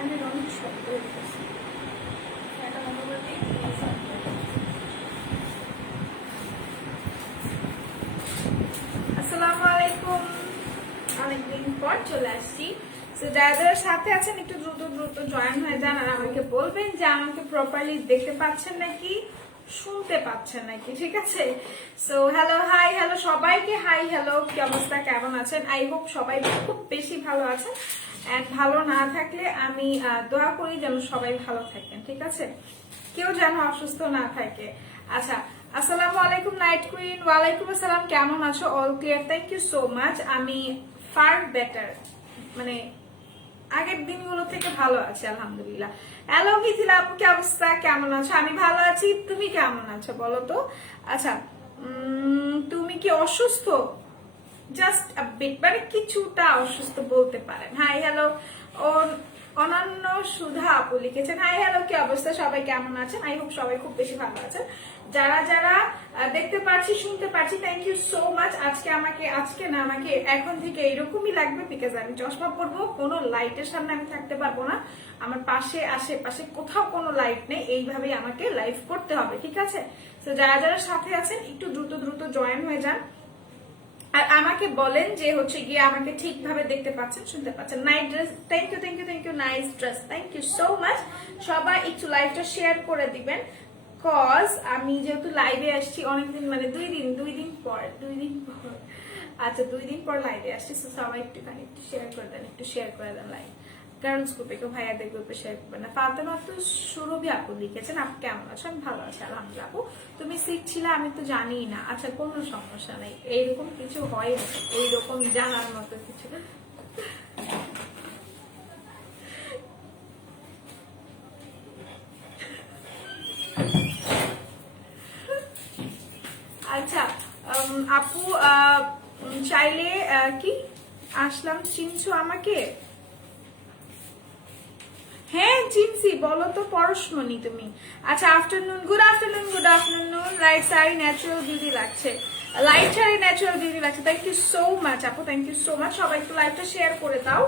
ফ্যানের অনেক শব্দ হইতেছে। ফ্যানটা বন্ধ করে দিই। আসসালামু আলাইকুম, অনেকদিন পর চলে আসছি। যাদের সাথে আছেন একটু দ্রুত দ্রুত জয়েন হয়ে যান আর আমাকে বলবেন যে আমাকে প্রপারলি দেখতে পাচ্ছেন নাকি, শুনতে পাচ্ছেন নাকি, ঠিক আছে? সো হ্যালো, হাই, হ্যালো সবাইকে, হাই হ্যালো, কি অবস্থা, কেমন আছেন? আই হোপ সবাই খুব বেশি ভালো আছেন। এন্ড ভালো না থাকলে আমি দোয়া করি যেন সবাই ভালো থাকেন, ঠিক আছে? কেউ যেন অসুস্থ না থাকে। আচ্ছা, আসসালামু আলাইকুম নাইট কুইন। ওয়ালাইকুম আসসালাম, কেমন আছো? All clear, thank you so much. আমি ফার বেটার, মানে আগের দিনগুলো থেকে ভালো আছি আলহামদুলিল্লাহ। হ্যালো মিথিলা আপু, কি অবস্থা, কেমন আছো? আমি ভালো আছি, তুমি কেমন আছো বলো তো? আচ্ছা, তুমি কি অসুস্থ? জাস্ট বিট, মানে কিছুটা অসুস্থ বলতে পারেন। হাই হ্যালো, অনন্য সুধা আপু লিখেছেন হাই হ্যালো, কি অবস্থা, সবাই কেমন আছেন? আই হোপ সবাই খুব বেশি ভালো আছেন। যারা যারা দেখতে পাচ্ছি, শুনতে পাচ্ছি, থ্যাংক ইউ সো মাচ। আজকে না, আমাকে এখন থেকে এইরকমই লাগবে, বিকজ আমি চশমা পরবো, কোনো লাইটের সামনে আমি থাকতে পারবো না। আমার পাশে আশেপাশে কোথাও কোনো লাইট নেই, এইভাবেই আমাকে লাইভ করতে হবে, ঠিক আছে? তো যারা যারা সাথে আছেন একটু দ্রুত দ্রুত জয়েন হয়ে যান আর আমাকে বলেন যে হচ্ছে গিয়ে আমাকে ঠিকভাবে দেখতে পাচ্ছেন, শুনতে পাচ্ছেন। Night dress, thank you thank you thank you, nice dress, thank you so much. সবাই একটু লাইভটা শেয়ার করে দিবেন, কজ আমি যেহেতু লাইভে আসছি অনেকদিন, মানে দুই দিন পর আচ্ছা 2 দিন পর লাইভে আসছি। সবাই একটুখানি একটু শেয়ার করে দেন লাইভ। গার্লস গ্রুপে, কেউ ভাইয়াদের গ্রুপে শেয়ার করবেন না। ফাতেমা তো সুরভি আপু লিখেছেন, আপু কেমন আছো? আমি ভালো আছি আলহামদুলিল্লাহ। আপু তুমি সিক ছিলে, আমি তো জানি না। আচ্ছা, কোনো সমস্যা নেই, এইরকম কিছু হয়, এইরকম জানার মতো কিছু। আচ্ছা আপু, চাইলে কি আসলাম, চিনছো আমাকে? হ্যাঁ চিনছি, বলো তো পরশমণি তুমি। আচ্ছা, afternoon, good afternoon, good afternoon. Light sari natural beauty লাগছে, লাইট শাড়ি ন্যাচারাল বিউটি লাগছে। থ্যাংক ইউ সো মাচ আপু, থ্যাংক ইউ সো মাচ। সবাই একটু লাইভটা শেয়ার করে দাও।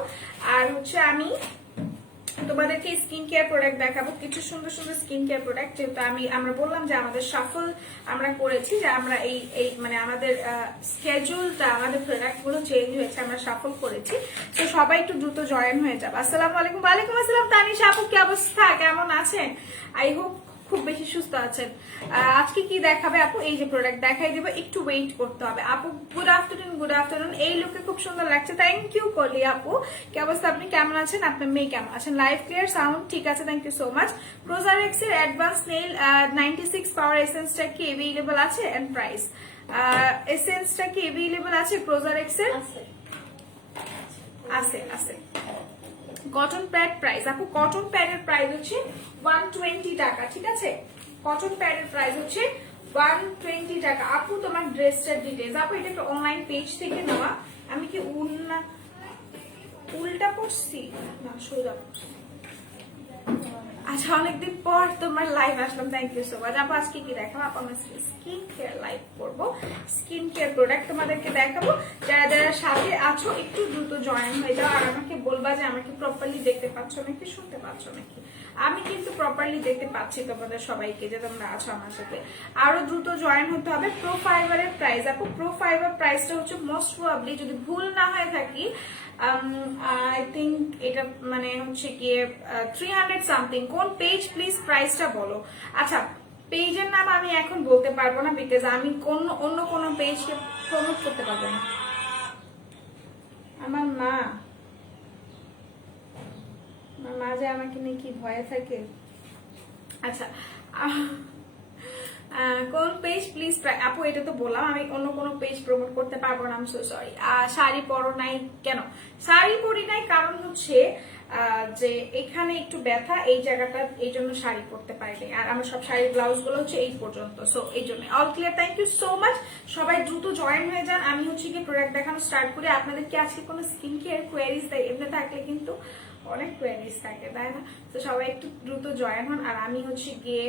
আর হচ্ছে আমি তোমাদেরকে স্কিন কেয়ার প্রোডাক্ট দেখাবো, কিছু সুন্দর সুন্দর স্কিন কেয়ার প্রোডাক্ট। যেহেতু আমরা বললাম যে আমাদের সাফল আমরা করেছি, যে আমরা এই মানে আমাদের স্কেজুলটা, আমাদের প্রোডাক্ট গুলো চেঞ্জ হয়েছে, আমরা সাফল করেছি। তো সবাই একটু দ্রুত জয়েন হয়ে যাবে। আসসালামু আলাইকুম। ওয়ালাইকুম আসসালাম তানিশা আপু, কি অবস্থা, কেমন আছেন? আই হোপ খুব বেশি সুস্থ আছেন। আজকে কি দেখাবে আপু? এই যে প্রোডাক্ট দেখাই দেবো, একটু ওয়েট করতে হবে। আপু গুড আফটারনুন, গুড আফটারনুন। এই লুকে খুব সুন্দর লাগছে, থ্যাংক ইউ কলি আপু। কি অবস্থা, আপনি কেমন আছেন? আপনার মেয়ে কেমন আছেন? লাইভ ক্লিয়ার সাউন্ড ঠিক আছে, থ্যাংক ইউ সো মাচ। প্রোজারেক্স এর অ্যাডভান্স নেইল 96 পাওয়ার এসেন্সটা কি এভেইলেবল আছে? এন্ড প্রাইস, এসেন্সটা কি এভেইলেবল আছে প্রোজারেক্স এর? আছে। কটন প্যাড প্রাইস আপু, কটন প্যাডের প্রাইস হচ্ছে 120 টাকা, ঠিক আছে? কটন প্যাডের প্রাইস হচ্ছে 120 টাকা। আপু তোমার ড্রেসটার ডিটেইলস, আপু এটা একটা অনলাইন পেজ থেকে নেওয়া। আমি কি উল্টা পড়ছি না সোজা পড়ছি? আচ্ছা, অনেকদিন পর তোমার লাইভ আসলাম, থ্যাংক ইউ সো মাচ। আপু আজকে কি দেখাবো? আপু আমরা স্কিন কেয়ার লাইভ করবো, স্কিন কেয়ার প্রোডাক্ট তোমাদেরকে দেখাবো। যারা যারা সাথে আছো একটু দ্রুত জয়েন হয়ে যাও আর আমাকে বলবা যে আমাকে প্রপারলি দেখতে পাচ্ছ নাকি, শুনতে পাচ্ছ নাকি। আমি কিন্তু প্রপারলি দেখতে পাচ্ছি তোমাদের সবাইকে, যে তোমরা আছো আমার সাথে। আরো দ্রুত জয়েন হতে হবে। প্রো ফাইবারের প্রাইস আপু, প্রো ফাইবার প্রাইসটা হচ্ছে মোস্ট প্রবাবলি, যদি ভুল না হয়ে থাকি, আই থিঙ্ক এটা মানে হচ্ছে গিয়ে 300 সামথিং। কোন পেজ প্লিজ প্রাইসটা বলো। আচ্ছা, পেজের নাম আমি এখন বলতে পারবো না, বিকজ আমি অন্য কোনো পেজকে প্রমোট করতে পারবো না। আমার মা যে আমাকে নিয়ে কি ভয়ে থাকে। আচ্ছা, কোন পেজ প্লিজ আপু? এটা তো বললাম, আমি অন্য কোনো পেজ প্রমোট করতে পারবো না, I am so sorry. Sari পরো নাই কেন? শাড়ি পরি নাই কারণ হচ্ছে যে এখানে একটু ব্যথা এই জায়গাটা, এই জন্য শাড়ি পরতে পারিনি। আর আমার সব শাড়ির ব্লাউজ গুলো হচ্ছে এই পর্যন্ত, সো এই জন্য। All clear, thank you so much. সবাই দ্রুত জয়েন হয়ে যান। আমি হচ্ছে কি প্রোডাক্ট দেখানো স্টার্ট করি। আপনাদের কি আজকে কোনো স্কিন কেয়ার কোয়ারিজ দেয়? এমনি থাকলে কিন্তু অনেক কোয়ারিজ থাকে, তাই না? তো সবাই একটু দ্রুত জয়েন হন। আর আমি হচ্ছে গিয়ে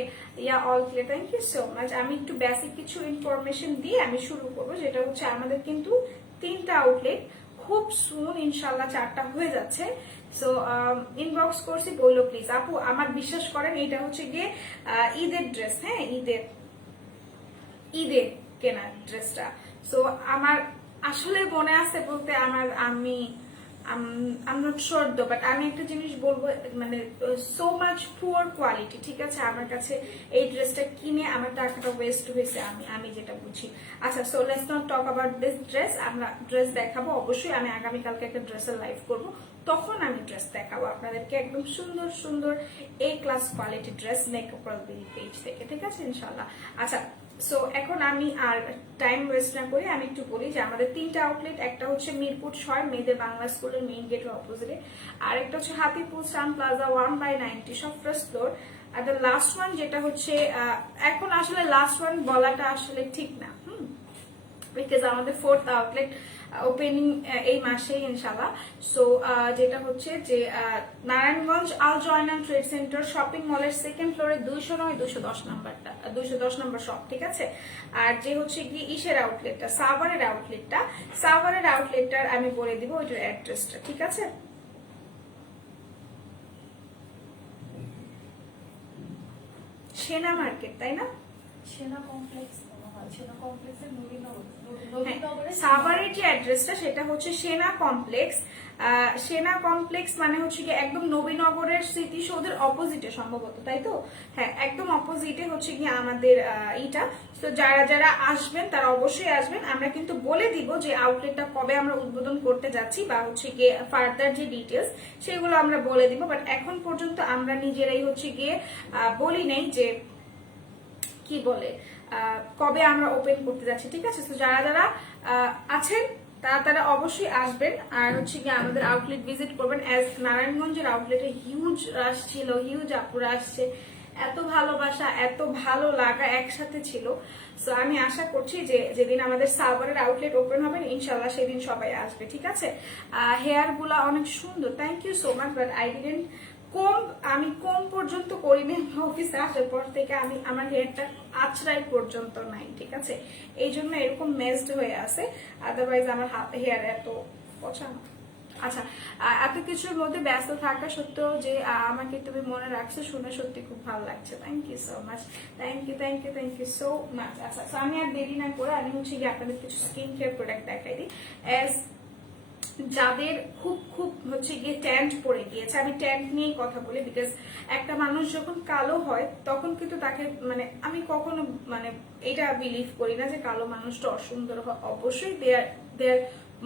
all clear, thank you so much. আমি একটু বেসিক কিছু ইনফরমেশন দিয়ে আমি শুরু করবো, যেটা হচ্ছে আমাদের কিন্তু 3টা আউটলেট খুব সুন ইনশাল্লাহ 4টা হয়ে যাচ্ছে। সো ইনবক্স করছি, বললো প্লিজ আপু আমার বিশ্বাস করেন এটা হচ্ছে গিয়ে ঈদের ড্রেস, হ্যাঁ ঈদের কেনা ড্রেসটা। সো আমার আসলে মনে আছে বলতে আমি নট শিওর দো, বাট আমি একটা জিনিস বলবো, মানে সো মাচ পুয়ার কোয়ালিটি, ঠিক আছে। আমার কাছে এই ড্রেসটা কিনে আমার টাকাটা ওয়েস্ট হয়েছে, আমি যেটা বুঝি। আচ্ছা, so let's not talk about this dress. আমরা ড্রেস দেখাবো অবশ্যই, আমি আগামীকালকে একটা ড্রেসের লাইভ করব, তখন আমি ড্রেস দেখাবো আপনাদেরকে, একদম সুন্দর সুন্দর A class quality dress makeup page থেকে, ঠিক আছে ইনশাল্লাহ। আচ্ছা, সো এখন আমি আর টাইম ওয়েস্ট না করি, আমি একটু বলি যে আমাদের 3টা আউটলেট, একটা হচ্ছে মিরপুর 6 মেয়েদের বাংলা স্কুলের মেইন গেটের অপোজিটে, আর একটা হচ্ছে হাতিপুর সান প্লাজা 1/90 সব first floor, are the last one যেটা হচ্ছে এখন আসলে লাস্ট ওয়ান বলাটা আসলে ঠিক না, বিকজ আমাদের 4th আউটলেট ওপেনিং এই মাসে ইনশাল্লাহ। সো যেটা হচ্ছে যে নারায়ণগঞ্জ আল জয়নাল ট্রেড সেন্টার শপিং মলের 2nd ফ্লোরে 209 210 নাম্বারটা, 210 নম্বর শপ, ঠিক আছে। আর যে হচ্ছে কি ইসের আউটলেটটা, সাভারের আউটলেটটার আমি বলে দিব ওইটার অ্যাড্রেসটা, ঠিক আছে। সেনা মার্কেট, তাই না? সেনা কমপ্লেক্স, সাভারের যে অ্যাড্রেসটা সেটা হচ্ছে সেনা কমপ্লেক্স। সেনা কমপ্লেক্স মানে হচ্ছে কি একদম নবীনগরের স্মৃতিসৌধের অপোজিটে সম্ভবত, তাই তো? হ্যাঁ, একদম অপোজিটে হচ্ছে কি আমাদের এইটা। তো যারা আসবেন তারা অবশ্যই আসবেন। আমরা কিন্তু বলে দিব যে আউটলেটটা কবে আমরা উদ্বোধন করতে যাচ্ছি, বা হচ্ছে গিয়ে ফার্দার যে ডিটেলস সেগুলো আমরা বলে দিব, বাট এখন পর্যন্ত আমরা নিজেরাই হচ্ছে গিয়ে বলি নেই যে কি বলে কবে আমরা ওপেন করতে যাচ্ছি, ঠিক আছে। তো যারা আছেন তারা অবশ্যই আসবেন, আর হচ্ছে কি আমাদের আউটলেট ভিজিট করবেন। অ্যাজ নারায়ণগঞ্জের আউটলেটে হিউজ রাশ ছিল, হিউজ আপুরা আসছে, এত ভালোবাসা এত ভালো লাগা একসাথে ছিল। সো আমি আশা করছি যে যেদিন আমাদের সাভারের আউটলেট ওপেন হবে ইনশাল্লাহ সেদিন সবাই আসবে, ঠিক আছে। হেয়ার গুলা অনেক সুন্দর, thank you so much, but আমি কম পর্যন্ত করিনি, অফিসে আসার পর থেকে আমার হেয়ারটা আছড়াই পর্যন্ত নাই, ঠিক আছে। এই জন্য এরকম মেজড হয়ে আছে, আদারওয়াইজ আমার হেয়ার এত পছন্দ। আচ্ছা, এত কিছুর মধ্যে ব্যস্ত থাকা সত্ত্বেও যে আমাকে তুমি মনে রাখছো শুনে সত্যি খুব ভালো লাগছে, thank you so much, thank you so much. আচ্ছা, আমি আর দেরি না করে আমি হচ্ছে গিয়ে আপনাদের কিছু স্কিন কেয়ার প্রোডাক্ট দেখাই দিই। অ্যাজ যাদের খুব হচ্ছে গিয়ে ট্যান্ট পড়ে গিয়েছে, আমি ট্যান্ট নিয়েই কথা বলি, বিকজ একটা মানুষ যখন কালো হয় তখন কিন্তু তাকে মানে আমি কখনো মানে এটা বিলিভ করি না যে কালো মানুষটা অসুন্দর হয়, অবশ্যই দেয়ার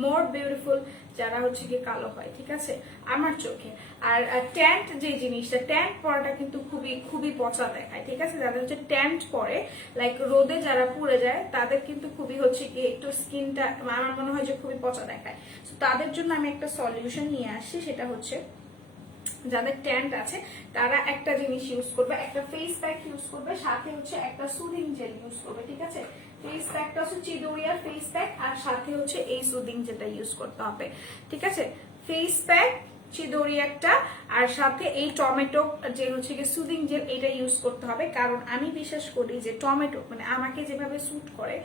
মোর বিউটিফুল যারা হচ্ছে গিয়ে কালো হয়, ঠিক আছে আমার চোখে। আর ট্যান্ট যে জিনিসটা, ট্যান্ট পরাটা কিন্তু খুবই পচা দেখায়, ঠিক আছে। যাদের হচ্ছে ট্যান্ট পরে লাইক রোদে যারা পুড়ে যায় তাদের কিন্তু খুবই হচ্ছে কি একটু স্কিনটা আমার মনে হয় যে খুবই পচা দেখায়। তো তাদের জন্য আমি একটা সলিউশন নিয়ে আসছি, সেটা হচ্ছে যাদের ট্যান্ট আছে তারা একটা জিনিস ইউজ করবে, একটা ফেস প্যাক ইউজ করবে, সাথে হচ্ছে একটা সুদিং জেল ইউজ করবে, ঠিক আছে। ফেস প্যাকটা হচ্ছে চিদোরিয়ার ফেস প্যাক, আর সাথে হচ্ছে এই সুদিং যেটা ইউজ করতে হবে, ঠিক আছে। ফেস প্যাক চিদোরিয়ারটা আর সাথে এই টমেটো যে হচ্ছে কি সুদিং জেল, এটা ইউজ করতে হবে। কারণ আমি বিশ্বাস করি যে টমেটো মানে আমাকে যেভাবে স্যুট করে,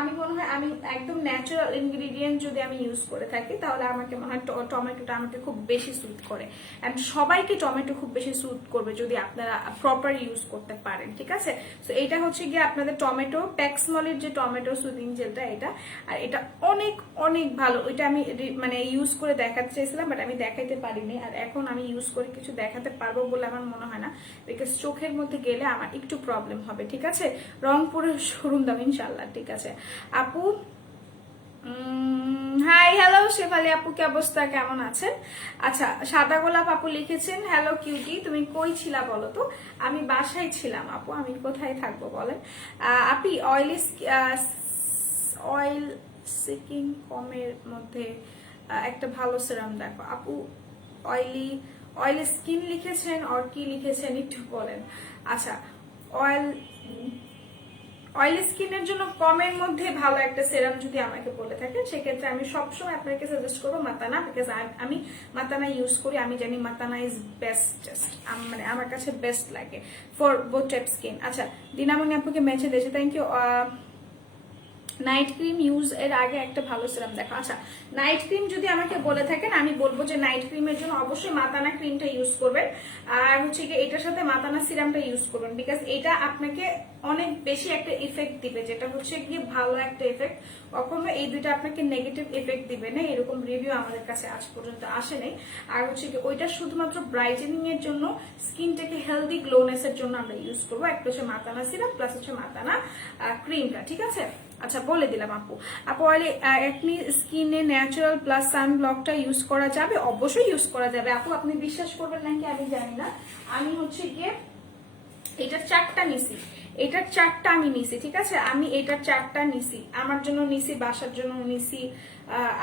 আমি মনে হয় আমি একদম ন্যাচারাল ইনগ্রিডিয়েন্ট যদি আমি ইউজ করে থাকি তাহলে আমাকে মনে হয় টমেটোটা আমাকে খুব বেশি স্যুট করে, এন্ড সবাইকে টমেটো খুব বেশি স্যুট করবে যদি আপনারা প্রপার ইউজ করতে পারেন, ঠিক আছে। তো এটা হচ্ছে গিয়ে আপনাদের টমেটো প্যাক্সমলের যে টমেটো সুদিং জেলটা, এটা আর এটা অনেক অনেক ভালো। ওইটা আমি মানে ইউজ করে দেখাতে চাইছিলাম, বাট আমি দেখাইতে পারিনি, আর এখন আমি ইউজ করে কিছু দেখাতে পারবো বলে আমার মনে হয় না, বিকজ চোখের মধ্যে গেলে আমার একটু প্রবলেম হবে, ঠিক আছে। রংপুরের শোরুম দাম ইনশাল্লাহ, ঠিক আছে। আপু হাই, হ্যালো শেফালি আপু, কি অবস্থা, কেমন আছেন? আচ্ছা, সাদা গোলাপ আপু লিখেছেন হ্যালো কিউটি, তুমি কই ছিলা বলো তো? আমি বাসায় ছিলাম আপু, আমি কোথায় থাকবো বলেন। আপনি অয়েল সিকিং কমের মধ্যে একটা ভালো সেরাম দেখো আপু। অয়েলি স্কিন লিখেছেন আর কি লিখেছেন একটু বলেন। আচ্ছা, অয়েলি স্কিনের জন্য কমের মধ্যে ভালো একটা সেরাম যদি আমাকে বলে থাকেন সেক্ষেত্রে আমি সবসময় আপনাকে সাজেস্ট করবো মাতানা, বিকজ আমি মাতানা ইউজ করি, আমি জানি মাতানা ইজ বেস্টেস্ট, মানে আমার কাছে বেস্ট লাগে ফর বোথ টাইপ স্কিন। আচ্ছা, দিনামণি আপুকে মেসেজ দিয়েছে, thank you. Night cream use এর আগে একটা ভালো সিরাম দেখো। আচ্ছা, নাইট ক্রিম যদি আমাকে বলে থাকেন, আমি বলবো যে নাইট ক্রিমের জন্য অবশ্যই মাতানা ক্রিমটা ইউজ করবেন, আর হচ্ছে কি এটার সাথে মাতানা সিরামটা ইউজ করবেন, বিকজ এটা আপনাকে অনেক বেশি একটা ইফেক্ট দিবে, যেটা হচ্ছে কি ভালো একটা ইফেক্ট। কখনো এই দুইটা আপনাকে নেগেটিভ ইফেক্ট দিবে না, এরকম রিভিউ আমাদের কাছে আজ পর্যন্ত আসে নাই। আর হচ্ছে কি ওইটা শুধুমাত্র ব্রাইটেনিং এর জন্য, স্কিনটাকে হেলদি গ্লোনেস এর জন্য আমরা ইউজ করবো। একটা হচ্ছে মাতানা সিরাম প্লাস হচ্ছে মাতানা ক্রিমটা, ঠিক আছে। আচ্ছা, বলে দিলাম আপু। অয়েলি একনি স্কিনে ন্যাচারাল প্লাস সানব্লকটা ইউজ করা যাবে? অবশ্যই ইউজ করা যাবে আপু, আপনি বিশ্বাস করবেন নাকি আমি জানি না। আমি হচ্ছে গিয়ে এটার 4টা নিছি, এটার 4টা আমি নিছি, ঠিক আছে। আমি এটার 4টা নিছি, আমার জন্য নিছি, বাসার জন্য নিছি,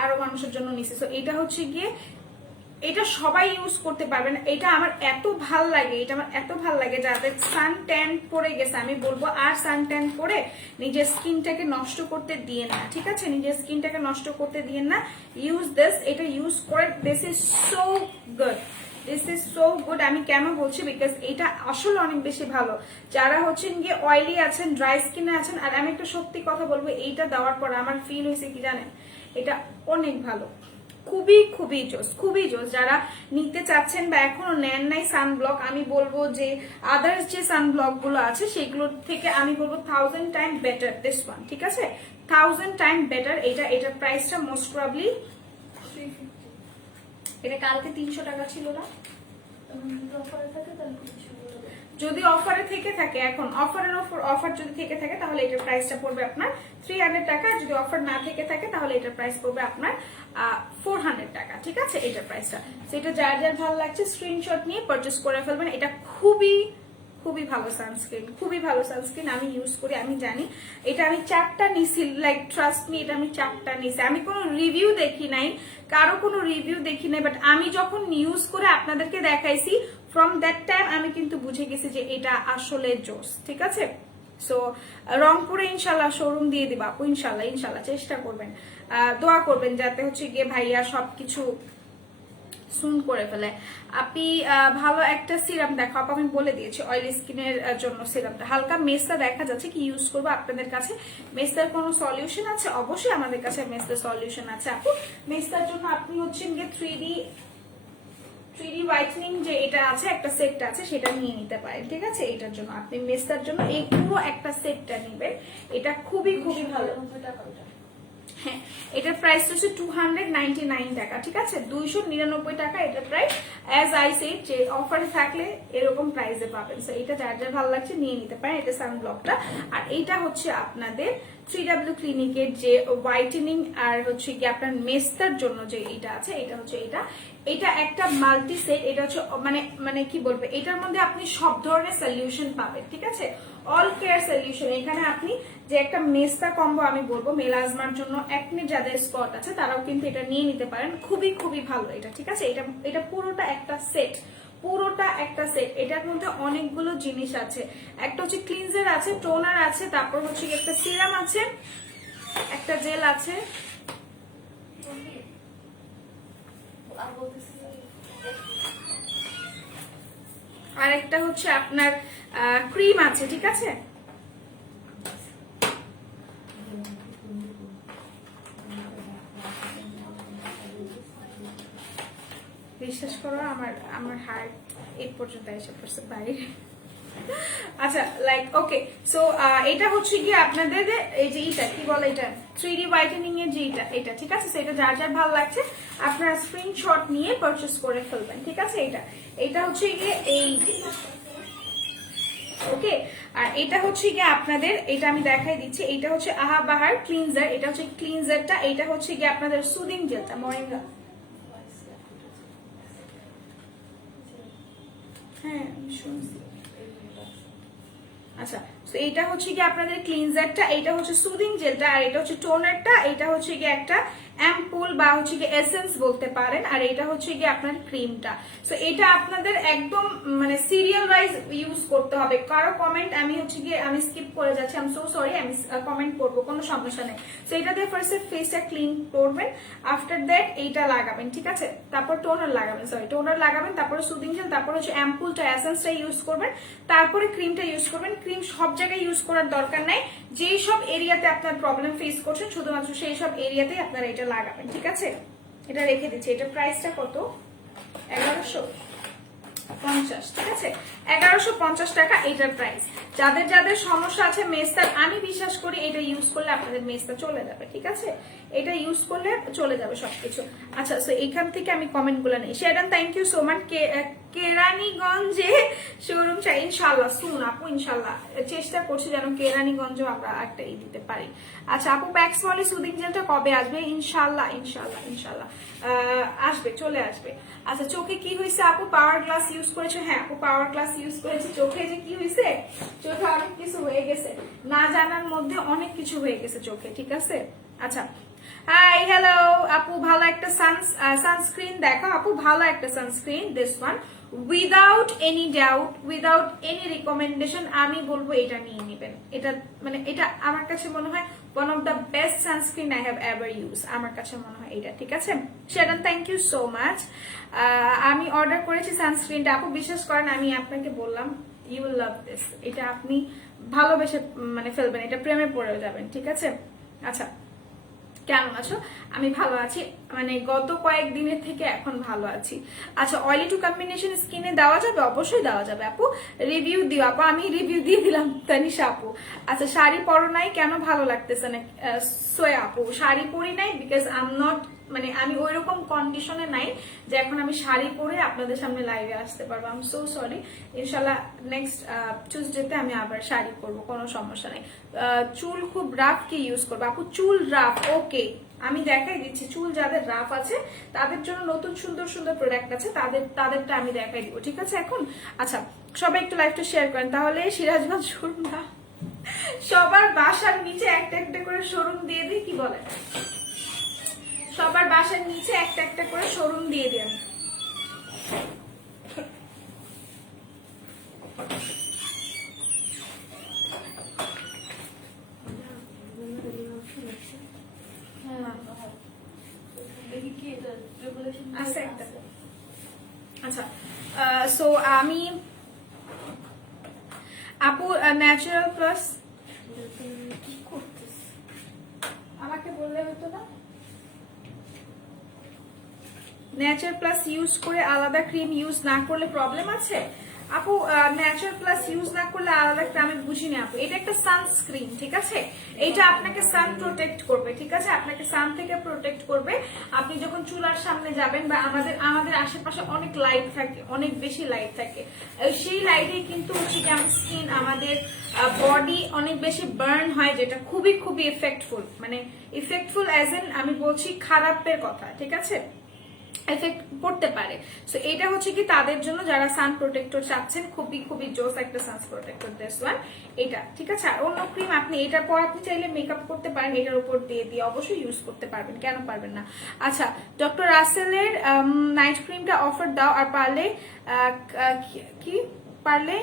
আরো মানুষের জন্য নিছি। তো এটা হচ্ছে গিয়ে এটা সবাই ইউজ করতে পারবে না। এটা আমার এত ভাল লাগে, এটা আমার এত ভাল লাগে যাদের সান ট্যান পড়ে গেছে, আমি বলবো আর সান ট্যান পরে নিজের স্কিনটাকে নষ্ট করতে দিয়ে না, ঠিক আছে। নিজের স্কিনটাকে নষ্ট করতে দিয়ে না, ইউজ দিস, এটা ইউজ করে। This is so good, this is so good. আমি কেন বলছি, বিকজ এটা আসলে অনেক বেশি ভালো। যারা হচ্ছেন গিয়ে অয়েলি আছেন, ড্রাই স্কিনে আছেন, আর আমি একটা সত্যি কথা বলবো, এইটা দেওয়ার পর আমার ফিল হয়েছে কি জানেন, এটা অনেক ভালো, খুবই খুবই জোস, খুবই জোস। যারা নিতে চাচ্ছেন বা এখনো নেন নাই সানব্লক, আমি বলবো যে আদার্স যে সানব্লক গুলো আছে সেগুলোর থেকে আমি বলবো 1000 টাইম বেটার দিস ওয়ান, ঠিক আছে। 1000 টাইম বেটার এটা। এটার প্রাইসটা মোস্ট প্রবাবলি 350 এটা কালকে 300 টাকা ছিল না? অফারে থাকে তাহলে কিছু যদি অফারে থেকে থাকে, এখন অফারের ওপর অফার যদি থেকে থাকে তাহলে এটার প্রাইসটা পড়বে আপনার 300 টাকা। যদি অফার না থেকে থাকে তাহলে এটার প্রাইস পড়বে আপনার 400 টাকা, ঠিক আছে। এটার প্রাইসটা সেটা যার যার ভালো লাগছে স্ক্রিনশট নিয়ে পারচেস করে ফেলবেন। এটা খুবই খুবই ভালো সানস্ক্রিন, খুবই ভালো সানস্ক্রিন। আমি ইউজ করি, আমি জানি। এটা আমি 4টা নিছি, লাইক ট্রাস্ট মি, এটা আমি 4টা নিছি। আমি কোনো রিভিউ দেখি নাই, কারো কোনো রিভিউ দেখি নাই, বাট আমি যখন ইউজ করে আপনাদেরকে দেখাইছি, ফ্রম দ্যাট টাইম আমি কিন্তু বুঝে গেছি যে এটা আসলে জোস, ঠিক আছে। সো রংপুরে ইনশাল্লাহ শোরুম দিয়ে দিবা আপু, ইনশাল্লাহ, ইনশাল্লাহ চেষ্টা করবেন, দোয়া করবেন যাতে হচ্ছে গিয়ে ভাইয়া সবকিছু সুন করে ফেলে। আপনি ভালো একটা সিরাম দেখো আপু, আমি বলে দিয়েছি অয়েলি স্কিনের জন্য সিরামটা। হালকা মেস্তা দেখা যাচ্ছে, কি ইউজ করবো আপনাদের কাছে? মেস্তার কোনো সলিউশন আছে? অবশ্যই আমাদের কাছে মেস্তার সলিউশন আছে আপু। মেস্তার জন্য আপনি হচ্ছেন গিয়ে 3D হোয়াইটনিং যে এটা আছে, একটা সেটটা আছে, সেটা নিয়ে নিতে পারেন, ঠিক আছে। এটার জন্য আপনি মেস্তার জন্য এই পুরো একটা সেটটা নেবেন, এটা খুবই খুবই ভালো। হ্যাঁ, এটার প্রাইস হচ্ছে 299 টাকা, ঠিক আছে। 299 টাকা এটার প্রাইস। অ্যাজ আই সেড যে অফারে থাকলে এরকম প্রাইসে পাবেন। সো এটা যার যার ভালো লাগছে নিয়ে নিতে পারেন। এটা সানব্লকটা, আর এইটা হচ্ছে আপনাদের 3W ক্লিনিকের যে হোয়াইটেনিং আর হচ্ছে কি আপনার মেস্তার জন্য যে এটা আছে, এটা হচ্ছে এটা একটা মাল্টি সেট। এটা হচ্ছে মানে কি বলবো, এটার মধ্যে আপনি সব ধরনের সলিউশন পাবেন, ঠিক আছে। All care solution. এখানে আপনি যে একটা মেস্তা কম্বো আমি বলবো, মেলাজমার জন্য একনি যাদের স্পট আছে তারাও কিন্তু এটা নিয়ে নিতে পারেন। খুবই খুবই ভালো এটা, ঠিক আছে। এটা পুরোটা একটা সেট, পুরোটা একটা সেট। এটার মধ্যে অনেকগুলো জিনিস আছে। একটা হচ্ছে ক্লিনজার আছে, টোনার আছে, তারপর হচ্ছে একটা সিরাম আছে, একটা জেল আছে, আর একটা হচ্ছে আপনার ক্রিম আছে, ঠিক আছে। বিশ্বাস করো আমার হার্ট এই পর্যন্ত এসে পড়ছে বাইরে। আচ্ছা, লাইক ওকে। সো এটা হচ্ছে কি আপনাদের এই যে এটা কি বলে, এটা 3D হোয়াইটেনিং এর যে এটা, ঠিক আছে। সেটা যার যার ভালো লাগছে আপনারা স্ক্রিনশট নিয়ে পারচেস করে ফেলবেন, ঠিক আছে। এটা হচ্ছে গিয়ে এই ওকে। আর এটা হচ্ছে গিয়ে আপনাদের, এটা আমি দেখাই দিচ্ছি, এটা হচ্ছে আহা বাহার ক্লিনজার। এটা হচ্ছে ক্লিনজারটা, এটা হচ্ছে গিয়ে আপনাদের সুদিং জেলটা, মরিঙ্গা। হ্যাঁ শুনছি। আচ্ছা, তো এটা হচ্ছে কি আপনাদের ক্লিনজারটা, এটা হচ্ছে সুদিং জেলটা, আর এটা হচ্ছে টোনারটা, এটা হচ্ছে কি একটা অ্যাম্পুল বা হচ্ছে গিয়ে এসেন্স বলতে পারেন, আর এটা হচ্ছে গিয়ে আপনার ক্রিমটা। সো এটা আপনাদের একদম মানে সিরিয়াল ওয়াইজ ইউজ করতে হবে। কারো কমেন্ট আমি হচ্ছে গিয়ে আমি স্কিপ করে যাচ্ছি, আই এম সো সরি, আমি কমেন্ট করবো, কোনো সমস্যা নেই। সো এটা দিয়ে ফার্স্টে ফেসটা ক্লিন করবেন, আফটার দ্যাট এইটা লাগাবেন, ঠিক আছে? তারপর টোনার লাগাবেন, সরি টোনার লাগাবেন, তারপরে সুদিং জেল, তারপর হচ্ছে অ্যাম্পুলটা এসেন্সটা ইউজ করবেন, তারপরে ক্রিমটা ইউজ করবেন। ক্রিম সব জায়গায় ইউজ করার দরকার নাই, যেই সব এরিয়াতে আপনার প্রবলেম ফেস করছেন শুধুমাত্র সেই সব এরিয়াতেই আপনারা এটা লাগাবেন, ঠিক আছে? এটা রেখে দিচ্ছি। এটা প্রাইসটা কত? 1150, ঠিক আছে? 1150 টাকা এটার প্রাইস। যাদের যাদের সমস্যা আছে মেস্তার, আমি বিশ্বাস করি এটা ইউজ করলে আপনাদের মেস্তা চলে যাবে, ঠিক আছে? এটা ইউজ করলে চলে যাবে সবকিছু। আচ্ছা, সো এখান থেকে আমি কমেন্ট গুলো নেই। Sheran thank you so much. কেরানীগঞ্জে শোরুম চাই ইনশাল্লাহ, শুন আপু ইনশাল্লাহ চেষ্টা করছি যেন কেরানীগঞ্জে আমরা একটা দিতে পারি। আচ্ছা আপু, প্যাক্স মলি সুদিং জেলটা কবে আসবে? ইনশাল্লাহ ইনশাল্লাহ ইনশাল্লাহ আসবে, চলে আসবে। আচ্ছা, চোখে কি হয়েছে আপু? পাওয়ার গ্লাস ইউজ করেছো? হ্যাঁ আপু, পাওয়ার গ্লাস ইউজ করেছি। চোখে যে কি হয়েছে, চোখে অনেক কিছু হয়ে গেছে, না জানার মধ্যে অনেক কিছু হয়ে গেছে চোখে, ঠিক আছে? আচ্ছা, হাই হ্যালো আপু, ভালো একটা সানস্ক্রিন দেখো আপু, ভালো একটা sunscreen, this one without any doubt, without any recommendation আমি বলবো এটা নিয়ে নেবেন। এটা মানে এটা আমার কাছে মনে হয় one of the best sunscreen I have ever use, আমার কাছে মনে হয় এটা, ঠিক আছে? শেরান থ্যাংক ইউ সো মাচ। আমি অর্ডার করেছি সানস্ক্রিনটা আপু, বিশ্বাস করেন আমি আপনাকে বললাম ইউ উইল লাভ দিস, এটা আপনি ভালোবেসে মানে ফেলবেন, এটা প্রেমে পড়ে যাবেন, ঠিক আছে? আচ্ছা, কেমন আছো? আমি ভালো আছি, মানে গত কয়েকদিনের থেকে এখন ভালো আছি। আচ্ছা, অয়েলি টু কম্বিনেশন স্কিনে দেওয়া যাবে? অবশ্যই দেওয়া যাবে আপু, রিভিউ দিও আপু। আমি রিভিউ দিয়ে দিলাম তানিশা আপু। আচ্ছা, শাড়ি পরো নাই কেন, ভালো লাগতেছে না? সোয়া আপু, শাড়ি পরি নাই বিকজ আই এম নট, মানে আমি ওই রকম কন্ডিশনে নাই যে এখন আমি শাড়ি পরে আপনাদের সামনে লাইভে আসতে পারবো। I am so sorry. ইনশাল্লাহ নেক্সট টিউসডেতে আমি আবার শাড়ি পরবো, কোনো সমস্যা নেই। চুল খুব রাফ কি ইউজ করবো আপু? চুল রাফ, ওকে আমি দেখাই দিচ্ছি। চুল যাদের রাফ আছে তাদের জন্য নতুন সুন্দর সুন্দর প্রোডাক্ট আছে, তাদেরটা আমি দেখাই দিব, ঠিক আছে? এখন আচ্ছা, সবাই একটু লাইভটা শেয়ার করেন তাহলে। সিরাজগঞ্জ শোরুম না, সবার বাসার নিচে একটা একটা করে শোরুম দিয়ে দিই, কি বলে? সবার বাসার নিচে একটা একটা করে শোরুম দিয়ে দিই আমি। আচ্ছা, সো আমি আপু ন্যাচারাল প্লাস আমাকে বললে হতো না? ন্যাচারাল প্লাস ইউজ করে আলাদা ক্রিম ইউজ না করলে প্রবলেম আছে আপু? ন্যাচারাল প্লাস ইউজ না করলে আলাদা ক্রিম আমি বুঝিনি আপু। এটা একটা সানস্ক্রিন, ঠিক আছে? এটা আপনাকে সান প্রোটেক্ট করবে, ঠিক আছে? আপনাকে সান থেকে প্রোটেক্ট করবে। আপনি যখন চুলার সামনে যাবেন বা আমাদের আশেপাশে অনেক লাইট থাকে, অনেক বেশি লাইট থাকে, সেই লাইটে কিন্তু হচ্ছে কি আমাদের স্কিন, আমাদের বডি অনেক বেশি বার্ন হয়, যেটা খুবই খুবই ইফেক্টফুল, মানে ইফেক্টফুল অ্যাজ এন আমি বলছি খারাপের কথা, ঠিক আছে? এফেক্ট পড়তে পারে। সো এটা হচ্ছে কি তাদের জন্য যারা সান প্রোটেক্টর চাচ্ছেন, খুবই খুবই জোস একটা সান প্রোটেক্টর, দিস ওয়ান, এটা, ঠিক আছে? আর অন্য ক্রিম আপনি এটার পর আপনি চাইলে মেকআপ করতে পারেন, এটার উপর দিয়ে দিয়ে অবশ্যই ইউজ করতে পারবেন, কেন পারবেন না? আচ্ছা, ডক্টর রাসেলের নাইট ক্রিমটা অফার দাও, আর পারলে কি পারলে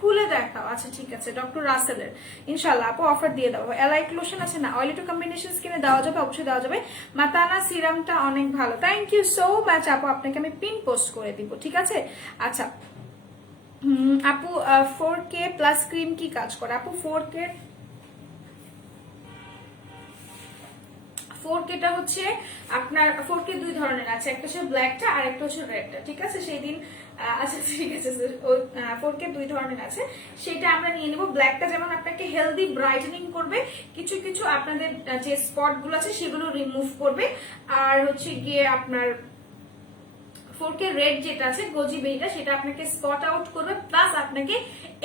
খুলে দেখাও। আচ্ছা ঠিক আছে, ডক্টর রাসেলের ইনশাল্লাহ আপু অফার দিয়ে দাও। এলাইট লোশন আছে না, অয়েলি টু কম্বিনেশন স্কিনে দেওয়া যাবে? অবশ্যই দেওয়া যাবে। মাতানা সিরামটা অনেক ভালো, থ্যাংক ইউ সো মাচ আপু, আপনাকে আমি পিন পোস্ট করে দিব, ঠিক আছে? আচ্ছা আপু 4K প্লাস ক্রিম কি কাজ করে আপু? 4K হচ্ছে আপনার 4K দুই ধরনের আছে, একটা হচ্ছে ব্ল্যাকটা আর একটা হচ্ছে রেডটা, ঠিক আছে? সেই দিন আচ্ছা ঠিক আছে, 4K দুই ধরনের আছে, সেটা আমরা নিয়ে নিব। ব্ল্যাকটা যেমন আপনাকে হেলদি ব্রাইটেনিং করবে, কিছু কিছু আপনাদের যে স্পট গুলো আছে সেগুলো রিমুভ করবে, আর হচ্ছে গিয়ে আপনার 4K রেড যেটা আছে গোজি বেরিটা সেটা আপনাকে স্পট আউট করবে, প্লাস আপনাকে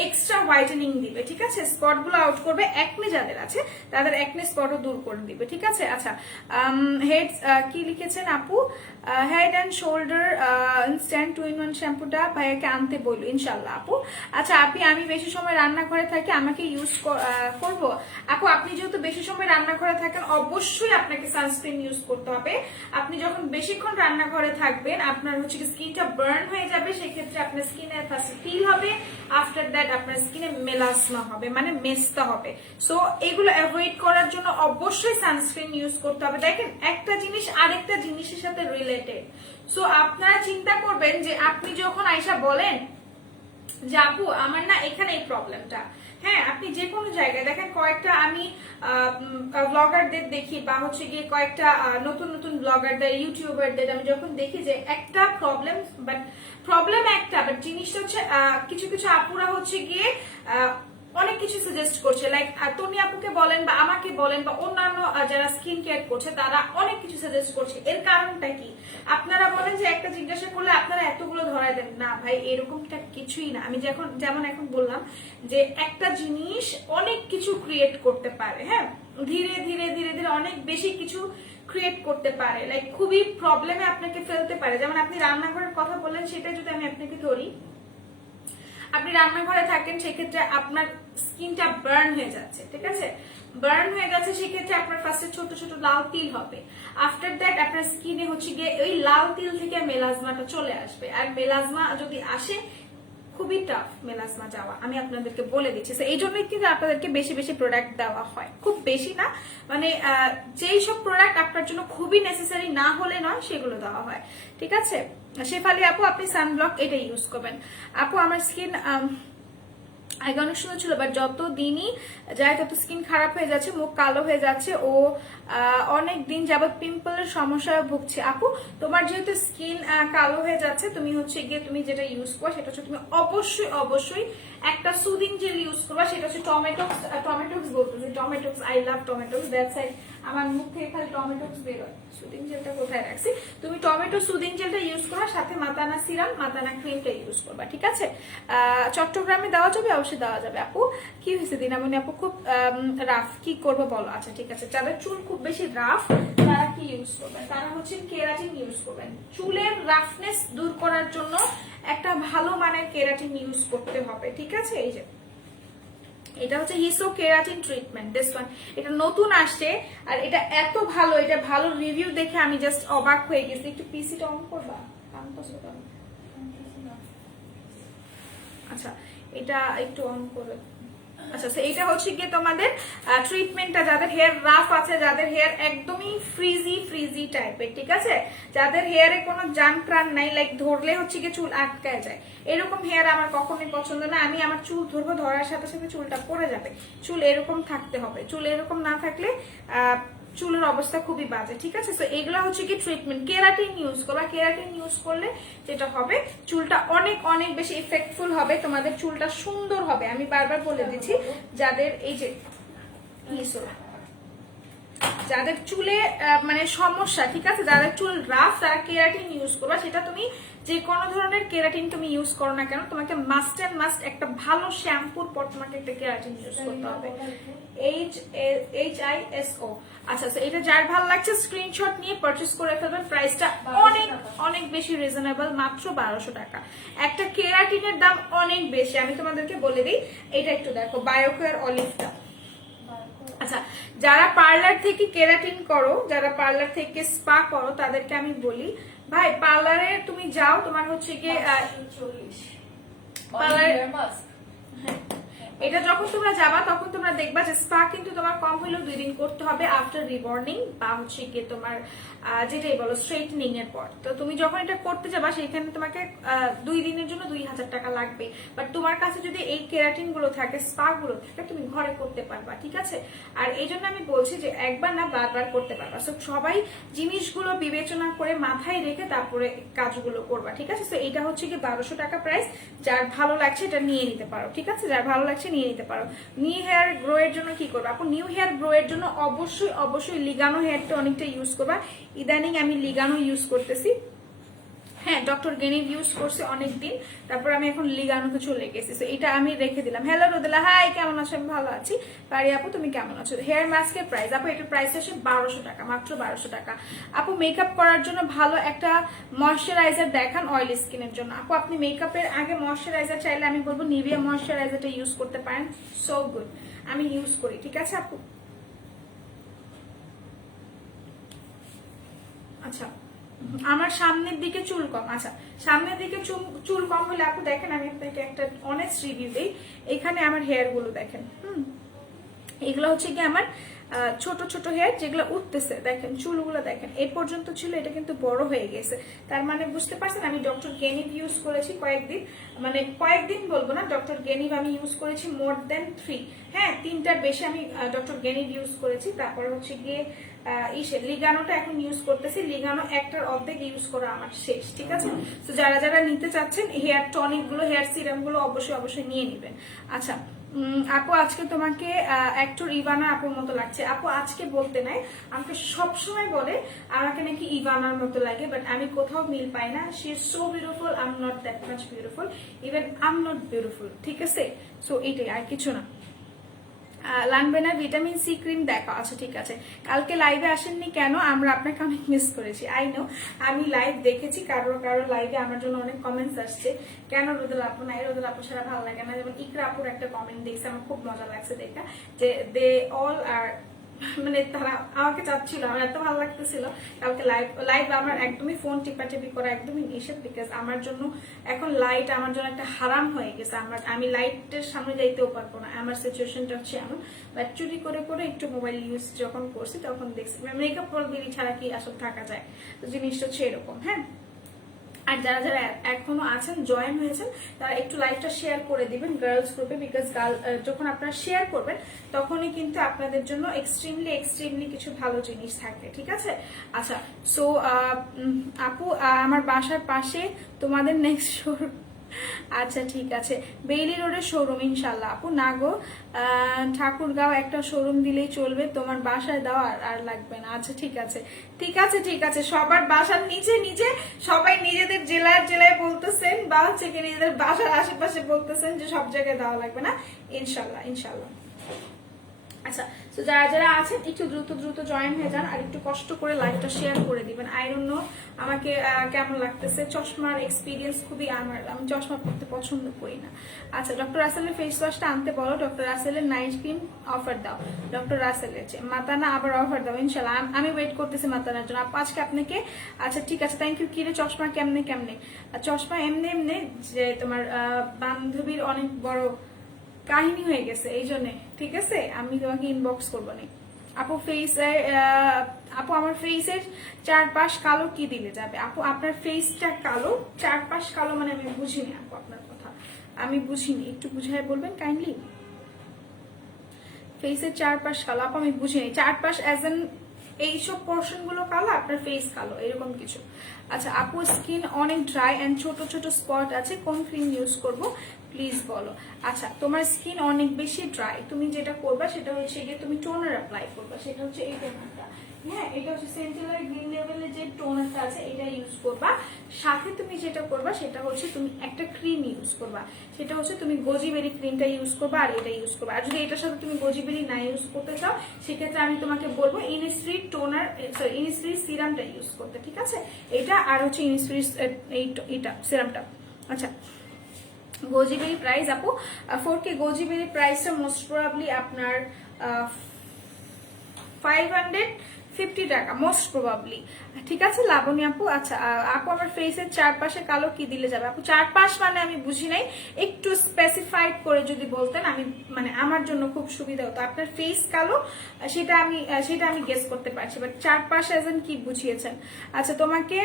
এক্সট্রা হোয়াইটেনিং দিবে, ঠিক আছে? স্পট গুলো আউট করবে, একনে যাদের আছে তাদের একনে স্পটও দূর করে দিবে, ঠিক আছে? আচ্ছা, হেড কি লিখেছেন আপু? Head and shoulder instant 2-in-1 শ্যাম্পুটা ভাইয়াকে আনতে বললো ইনশাল্লাহ আপু। আচ্ছা আপনি, আমি বেশি সময় রান্নাঘরে থাকি, আমাকে ইউজ করব? আপু আপনি যেহেতু বেশি সময় রান্নাঘরে থাকেন অবশ্যই আপনাকে সানস্ক্রিন ইউজ করতে হবে। আপনি যখন বেশিক্ষণ রান্নাঘরে থাকবেন আপনার হচ্ছে কি স্কিনটা বার্ন হয়ে যাবে, সেক্ষেত্রে আপনার স্কিনে ফার্স্ট পিল হবে, আফটার দ্যাট আপনার স্কিনে মেলাসমা হবে, মানে মেস্তা হবে। সো এগুলো অ্যাভয়েড করার জন্য অবশ্যই সানস্ক্রিন ইউজ করতে হবে। দেখেন একটা জিনিস আরেকটা জিনিসের সাথে রিলেটেড। সো আপনারা চিন্তা করবেন যে আপনি যখন আয়শা বলেন যে আপু আমার না এখানে এই প্রবলেমটা, হ্যাঁ আপনি যে কোনো জায়গায় দেখেন, কয়েকটা আমি ব্লগারদের দেখি বা হচ্ছে গিয়ে কয়েকটা নতুন নতুন ব্লগারদের ইউটিউবারদের আমি যখন দেখি যে একটা প্রবলেম একটা, বাট জিনিসটা হচ্ছে কিছু কিছু আপুরা হচ্ছে গিয়ে অনেক কিছু সাজেস্ট করছে, লাইক তুমি আপুকে বলেন বা আমাকে বলেন বা অন্যান্য যারা স্কিন কেয়ার করছে তারা অনেক কিছু সাজেস্ট করছে। এর কারণটা কি? আপনারা বলেন যে একটা জিজ্ঞাসা করলে আপনারা এতগুলো ধরাই দেন, না ভাই এরকমটা কিছুই না। আমি যেমন এখন বললাম যে একটা জিনিস অনেক কিছু ক্রিয়েট করতে পারে, হ্যাঁ ধীরে ধীরে ধীরে ধীরে অনেক বেশি কিছু ক্রিয়েট করতে পারে, লাইক খুবই প্রবলেমে আপনাকে ফেলতে পারে। যেমন আপনি রান্নাঘরের কথা বললেন, সেটা যদি আমি আপনাকে ধরি, আপনি রান্নাঘরে থাকেন, সেক্ষেত্রে আপনার স্কিনটা বার্ন হয়ে যাচ্ছে, ঠিক আছে? বার্ন হয়ে যাচ্ছে, সেক্ষেত্রে আপনার ফার্স্টে ছোট ছোট লাল তিল হবে, আফটার দ্যাট আপনার স্কিনে হচ্ছে গিয়ে ওই লাল তিল থেকে মেলাজমাটা চলে আসবে। আর মেলাজমা যদি আসে খুবই টাফ মেলাজমা যাওয়া, আমি আপনাদেরকে বলে দিচ্ছি। এই জন্যই কিন্তু আপনাদেরকে বেশি বেশি প্রোডাক্ট দেওয়া হয়, খুব বেশি না, মানে যেই সব প্রোডাক্ট আপনার জন্য খুবই নেসেসারি না হলে নয় সেগুলো দেওয়া হয়, ঠিক আছে? শেফালি আপু আপনি সানব্লক এটা ইউজ করবেন। আপু আমার স্কিন আগে অনেক সুন্দর ছিল, বাট যত দিনই যায় তত স্কিন খারাপ হয়ে যাচ্ছে, মুখ কালো হয়ে যাচ্ছে, ও অনেক দিন যাবত পিম্পলের সমস্যায় ভুগছে। আপু তোমার যেহেতু স্কিন কালো হয়ে যাচ্ছে, তুমি হচ্ছে গিয়ে তুমি যেটা ইউজ করো সেটা হচ্ছে তুমি অবশ্যই অবশ্যই একটা সুদিং জেল ইউজ করবা, সেটা হচ্ছে টমেটোক্স বলতেছে, টমেটোক্স, আই লাভ টমেটোক্স, দ্যাটস আই আমার মুখ থেকে খালি টমেটোক্স বেরোয়। সুদিং জেলটা কোথায় রাখছি? তুমি টমেটো সুদিং জেলটা ইউজ করবা, সাথে মাতানা সিরাম মাতানা ক্রিমটা ইউজ করবা, ঠিক আছে? চট্টগ্রামে দেওয়া যাবে, অবশ্যই দেওয়া যাবে। আপু কি হয়েছে দিনামণি আপু? খুব রাফ, কি করবো বলো? আচ্ছা ঠিক আছে, যাদের চুল খুব বেশি রাফ তারা কি ইউজ করবেন? তারা হচ্ছে কেরাটিন ইউজ করবেন। চুলের রাফনেস দূর করার জন্য একটা ভালো মানের কেরাটিন ইউজ করতে হবে, ঠিক আছে? এই যে এটা হচ্ছে হিসো কেরাটিন ট্রিটমেন্ট, দিস ওয়ান, এটা নতুন আসছে আর এটা এত ভালো, এটা ভালো রিভিউ দেখে আমি জাস্ট অবাক হয়ে গেছি। একটু পিসিটা অন করবা? আচ্ছা এটা একটু অন করে, আচ্ছা এটা হচ্ছে গিয়ে তোমাদের ট্রিটমেন্টটা যাদের হেয়ার রাফ আছে, যাদের হেয়ার একদমই ফ্রিজি টাইপের, ঠিক আছে? যাদের হেয়ারে কোনো জান প্রাণ নাই, লাইক ধরলে হচ্ছে গিয়ে চুল আটকায় যায়, এরকম হেয়ার আমার কখনোই পছন্দ না। আমি আমার চুল ধরবো, ধরার সাথে সাথে চুলটা পড়ে যাবে, চুল এরকম থাকতে হবে, চুল এরকম না থাকলে চুলের অবস্থা খুবই বাজে, ঠিক আছে? তো এগুলা হচ্ছে কি ট্রিটমেন্ট, কেরাটিন ইউজ করবা। কেরাটিন ইউজ করলে যেটা হবে, চুলটা অনেক অনেক বেশি ইফেক্টফুল হবে, তোমাদের চুলটা সুন্দর হবে। আমি বারবার বলে দিচ্ছি, যাদের এই যে যাদের চুলে মানে সমস্যা, ঠিক আছে, যাদের চুল রাফ তারা কেরাটিন ইউজ করবা। সেটা তুমি যে কোনো ধরনের কেরাটিন তুমি ইউজ করো না কেন, তোমাকে মাস্ট এন্ড মাস্ট একটা ভালো শ্যাম্পুর পর তোমাকে একটা কেরাটিন ইউজ করতে হবে। HISO। আচ্ছা এটা যার ভালো লাগছে স্ক্রিনশট নিয়ে পারচেজ করে ফেলবেন। প্রাইসটা অনেক অনেক বেশি রিজনেবল, মাত্র 1200 টাকা। একটা কেরাটিনের দাম অনেক বেশি, আমি তোমাদেরকে বলে দিই। এটা একটু দেখো, বায়োকেয়ার অলিভটা। আচ্ছা যারা পার্লার থেকে কেরাটিন করো, যারা পার্লার থেকে স্পা করো, তাদেরকে আমি বলি ভাই পার্লারে তুমি যাও, তোমার হচ্ছে গিয়ে পার্লারে এটা যখন তোমরা যাবা তখন তোমরা দেখবা যে স্পা কিন্তু তোমার কম হলেও 2 দিন করতে হবে আফটার রিবর্নিং বা হচ্ছে গিয়ে তোমার যেটাই বলো স্ট্রেটনিং এর পর। তো তুমি যখন এটা করতে যাবা সেখানে তোমাকে 2 দিনের জন্য 2000 টাকা লাগবে, বাট তোমার কাছে যদি এই কেরাটিন গুলো থাকে, স্পা গুলো থাকে, তুমি ঘরে করতে পারবা, ঠিক আছে? আর এই জন্য আমি বলছি যে একবার না বারবার করতে পারবা। সো সবাই জিনিসগুলো বিবেচনা করে মাথায় রেখে তারপরে কাজগুলো করবা, ঠিক আছে? তো এটা হচ্ছে কি 1200 টাকা প্রাইস। যার ভালো লাগছে এটা নিয়ে নিতে পারো, ঠিক আছে? যার ভালো লাগছে নিয়ে নিতে পারো। নিউ হেয়ার গ্রো এর জন্য কি করবা? আপু নিউ হেয়ার গ্রো এর জন্য অবশ্যই অবশ্যই লিগানো হেয়ারটা অনেকটা ইউজ করবা। ইদানিং আমি লিগানো ইউজ করতেছি। হ্যাঁ ডক্টর গেনিভ ইউজ করছি অনেকদিন, তারপর আমি এখন লিগানোতে চলে গেছি। তো এটা আমি রেখে দিলাম। হ্যালো রোদেলা, হাই, কেমন আছো? আমি ভালো আছি। পারি আপু, তুমি কেমন আছো? হেয়ার মাস্কের প্রাইস আপু, এটার প্রাইস হচ্ছে 1200 টাকা, মাত্র 1200 টাকা। আপু মেকআপ করার জন্য ভালো একটা ময়শ্চারাইজার দেখান অয়েলি স্কিনের জন্য। আপু আপনি মেকআপের আগে ময়শ্চারাইজার চাইলে আমি বলবো নিভিয়া ময়শ্চারাইজারটা ইউজ করতে পারেন, সো গুড, আমি ইউজ করি, ঠিক আছে আপু। আচ্ছা, আমার সামনের দিকে চুল কম। আচ্ছা, সামনের দিকে চুল কম হলে আপু দেখেন, আমি আপনাকে একটা অনেস্ট রিভিউ দিই। এখানে আমার হেয়ার গুলো দেখেন, এগুলো হচ্ছে কি আমার ছোট ছোট হেয়ার যেগুলো উঠতেছে, দেখেন চুলগুলো দেখেন, এই পর্যন্ত ছিল, এটা কিন্তু বড় হয়ে গেছে। তার মানে বুঝতে পারছেন আমি ডক্টর গেনিভ ইউজ করেছি কয়েকদিন, মানে কয়েকদিন বলবো না, ডক্টর গেনিভ আমি ইউজ করেছি মোর দেন 3, হ্যাঁ 3টার বেশি আমি ডক্টর গেনিভ ইউজ করেছি। তারপর হচ্ছে গিয়ে লিগানোটা এখন ইউজ করতেছি, লিগানো একটার অর্ধেক ইউজ করা আমার শেষ, ঠিক আছে। তো যারা যারা নিতে চাচ্ছেন হেয়ার টনিক গুলো, হেয়ার সিরাম গুলো অবশ্যই অবশ্যই নিয়ে নিবেন। আচ্ছা আপু, আজকে তোমাকে একটু ইভানা আপুর মতো লাগছে। আপু আজকে বলতে নাই, আমাকে সবসময় বলে আমাকে নাকি ইভানার মতো লাগে, বাট আমি কোথাও মিল পাই না। She is so beautiful, I am not that much beautiful, even I am not beautiful, ঠিক আছে। সো এইটাই, আর কিছু না। লানবেনা ভিটামিন সি ক্রিম দেখা। আচ্ছা ঠিক আছে, কালকে লাইভে আসেননি কেন? আমরা আপনাকে অনেক মিস করেছি। আই নো, আমি লাইভ দেখেছি, কারো কারো লাইভে আমার জন্য অনেক কমেন্টস আসছে, কেন রোদেলা আপু নাই, রোদেলা আপু ছাড়া ভালো লাগে না। যেমন ইকরা আপুর একটা কমেন্ট দেখছে, আমার খুব মজা লাগছে দেখা, যে দে অল আর, মানে তারা আমাকে চাচ্ছিল, আমার এত ভালো লাগতেছিল। কালকে লাইভ আমার একদমই ফোন টিপাটিপি করা একদমই নিষেধ, বিকজ আমার জন্য এখন লাইট আমার জন্য একটা হারাম হয়ে গেছে। আমি লাইটের সামনে যাইতেও পারবো না, আমার সিচুয়েশনটা হচ্ছে এমন। বাট চুরি করে করে একটু মোবাইল ইউজ যখন করছি তখন দেখছি মেকআপ করবিলি ছাড়া কি আসলে থাকা যায়, তো জিনিসটা হচ্ছে এরকম। হ্যাঁ, আর যারা যারা এখনো আছেন, জয়েন হয়েছেন, তারা একটু লাইভটা শেয়ার করে দিবেন গার্লস গ্রুপে, বিকজ যখন আপনারা শেয়ার করবেন তখনই কিন্তু আপনাদের জন্য এক্সট্রিমলি কিছু ভালো জিনিস থাকবে, ঠিক আছে। আচ্ছা, সো আপু আমার বাসার পাশে তোমাদের নেক্সট শোর, আচ্ছা ঠিক আছে, বেইলি রোডের শোরুম ইনশাল্লাহ। আপু না গো, ঠাকুরগাঁও একটা শোরুম দিলেই চলবে, তোমার বাসায় দাও আর লাগবে না। আচ্ছা ঠিক আছে, ঠিক আছে, ঠিক আছে, সবার বাসার নিচে নিচে সবাই নিজেদের জেলায় জেলায় বলতেছেন, বা হচ্ছে কি নিজেদের বাসার আশেপাশে বলতেছেন যে সব জায়গায় দেওয়া লাগবে না, ইনশাল্লাহ ইনশাল্লাহ। আচ্ছা, তো যারা যারা আছেন একটু দ্রুত দ্রুত জয়েন হয়ে যান, আর একটু কষ্ট করে লাইভটা শেয়ার করে দিবেন। আই ডোন্ট নো আমাকে কেমন লাগতেছে, চশমার এক্সপিরিয়েন্স খুবই, আমি চশমা পড়তে পছন্দ করি না। আচ্ছা, ডক্টর রাসেলের ফেস ওয়াশটা আনতে বলো, ডক্টর রাসেলের নাইট ক্রিম অফার দাও, ডক্টর রাসেলের মাতানা আবার অফার দাও ইনশাল্লাহ। আমি ওয়েট করতেছি মাতানার জন্য আপু আজকে আপনাকে। আচ্ছা ঠিক আছে, থ্যাংক ইউ। কিরে চশমা কেমনে কেমনে? চশমা এমনি এমনি, যে তোমার বান্ধবীর অনেক বড় কাহিনী হয়ে গেছে এই জন্যে, ঠিক আছে, আমি তোমাকে ইনবক্স করবো না। আপু আপু আমার ফেসের চারপাশ কালো কি দিলে যাবে? আপু আপনার ফেসটা কালো, চারপাশ কালো, মানে আমি বুঝিনি আপু আপনার কথা, আমি বুঝিনি, একটু বুঝাই বলবেন কাইন্ডলি। ফেসের চারপাশ কালো আপু, আমি বুঝিনি, চারপাশ অ্যাজ এন এইসব পোর্শন গুলো কালো, আপনার ফেস কালো এরকম কিছু। আচ্ছা আপু স্কিন অনেক ড্রাই এন্ড ছোট ছোট স্পট আছে, কোন ক্রিম ইউজ করব প্লিজ বলো। আচ্ছা, তোমার স্কিন অনেক বেশি ড্রাই, তুমি যেটা করবা সেটা হচ্ছে গিয়ে তুমি টোনার অ্যাপ্লাই করবা, সেটা হচ্ছে এই টোনারটা। হ্যাঁ, এটা হচ্ছে সেন্টিলার গ্রিন লেভেলের যে টোনারটা আছে এটা ইউজ করবা। সাথে তুমি যেটা করবা সেটা হচ্ছে তুমি একটা ক্রিম ইউজ করবা, সেটা হচ্ছে তুমি গোজিবেরি ক্রিমটা ইউজ করবা আর এটা ইউজ করবা। আর যদি এটার সাথে তুমি গোজিবেরি না ইউজ করতে চাও সেক্ষেত্রে আমি তোমাকে বলবো Innisfree toner, sorry Innisfree সিরামটা use করতে, ঠিক আছে। এটা আর হচ্ছে ইনিসফ্রি এইটা সিরামটা। আচ্ছা, গোজিবেরি প্রাইস আপু 4K গোজিবেরি প্রাইসটা মোস্ট প্রবাবলি আপনার 550 টাকা মোস্ট প্রবাবলি, ঠিক আছে লাবণী আপু। আচ্ছা আপু আমার ফেসের চারপাশে কালো কি দিলে যাবে? আপু চারপাশ মানে আমি বুঝি নাই, একটু স্পেসিফাইড করে যদি বলতেন আমি, মানে আমার জন্য খুব সুবিধা হতো। আপনার ফেস কালো সেটা আমি গেস করতে পারছি, বাট চারপাশ এজন কি বুঝিয়েছেন? আচ্ছা তোমাকে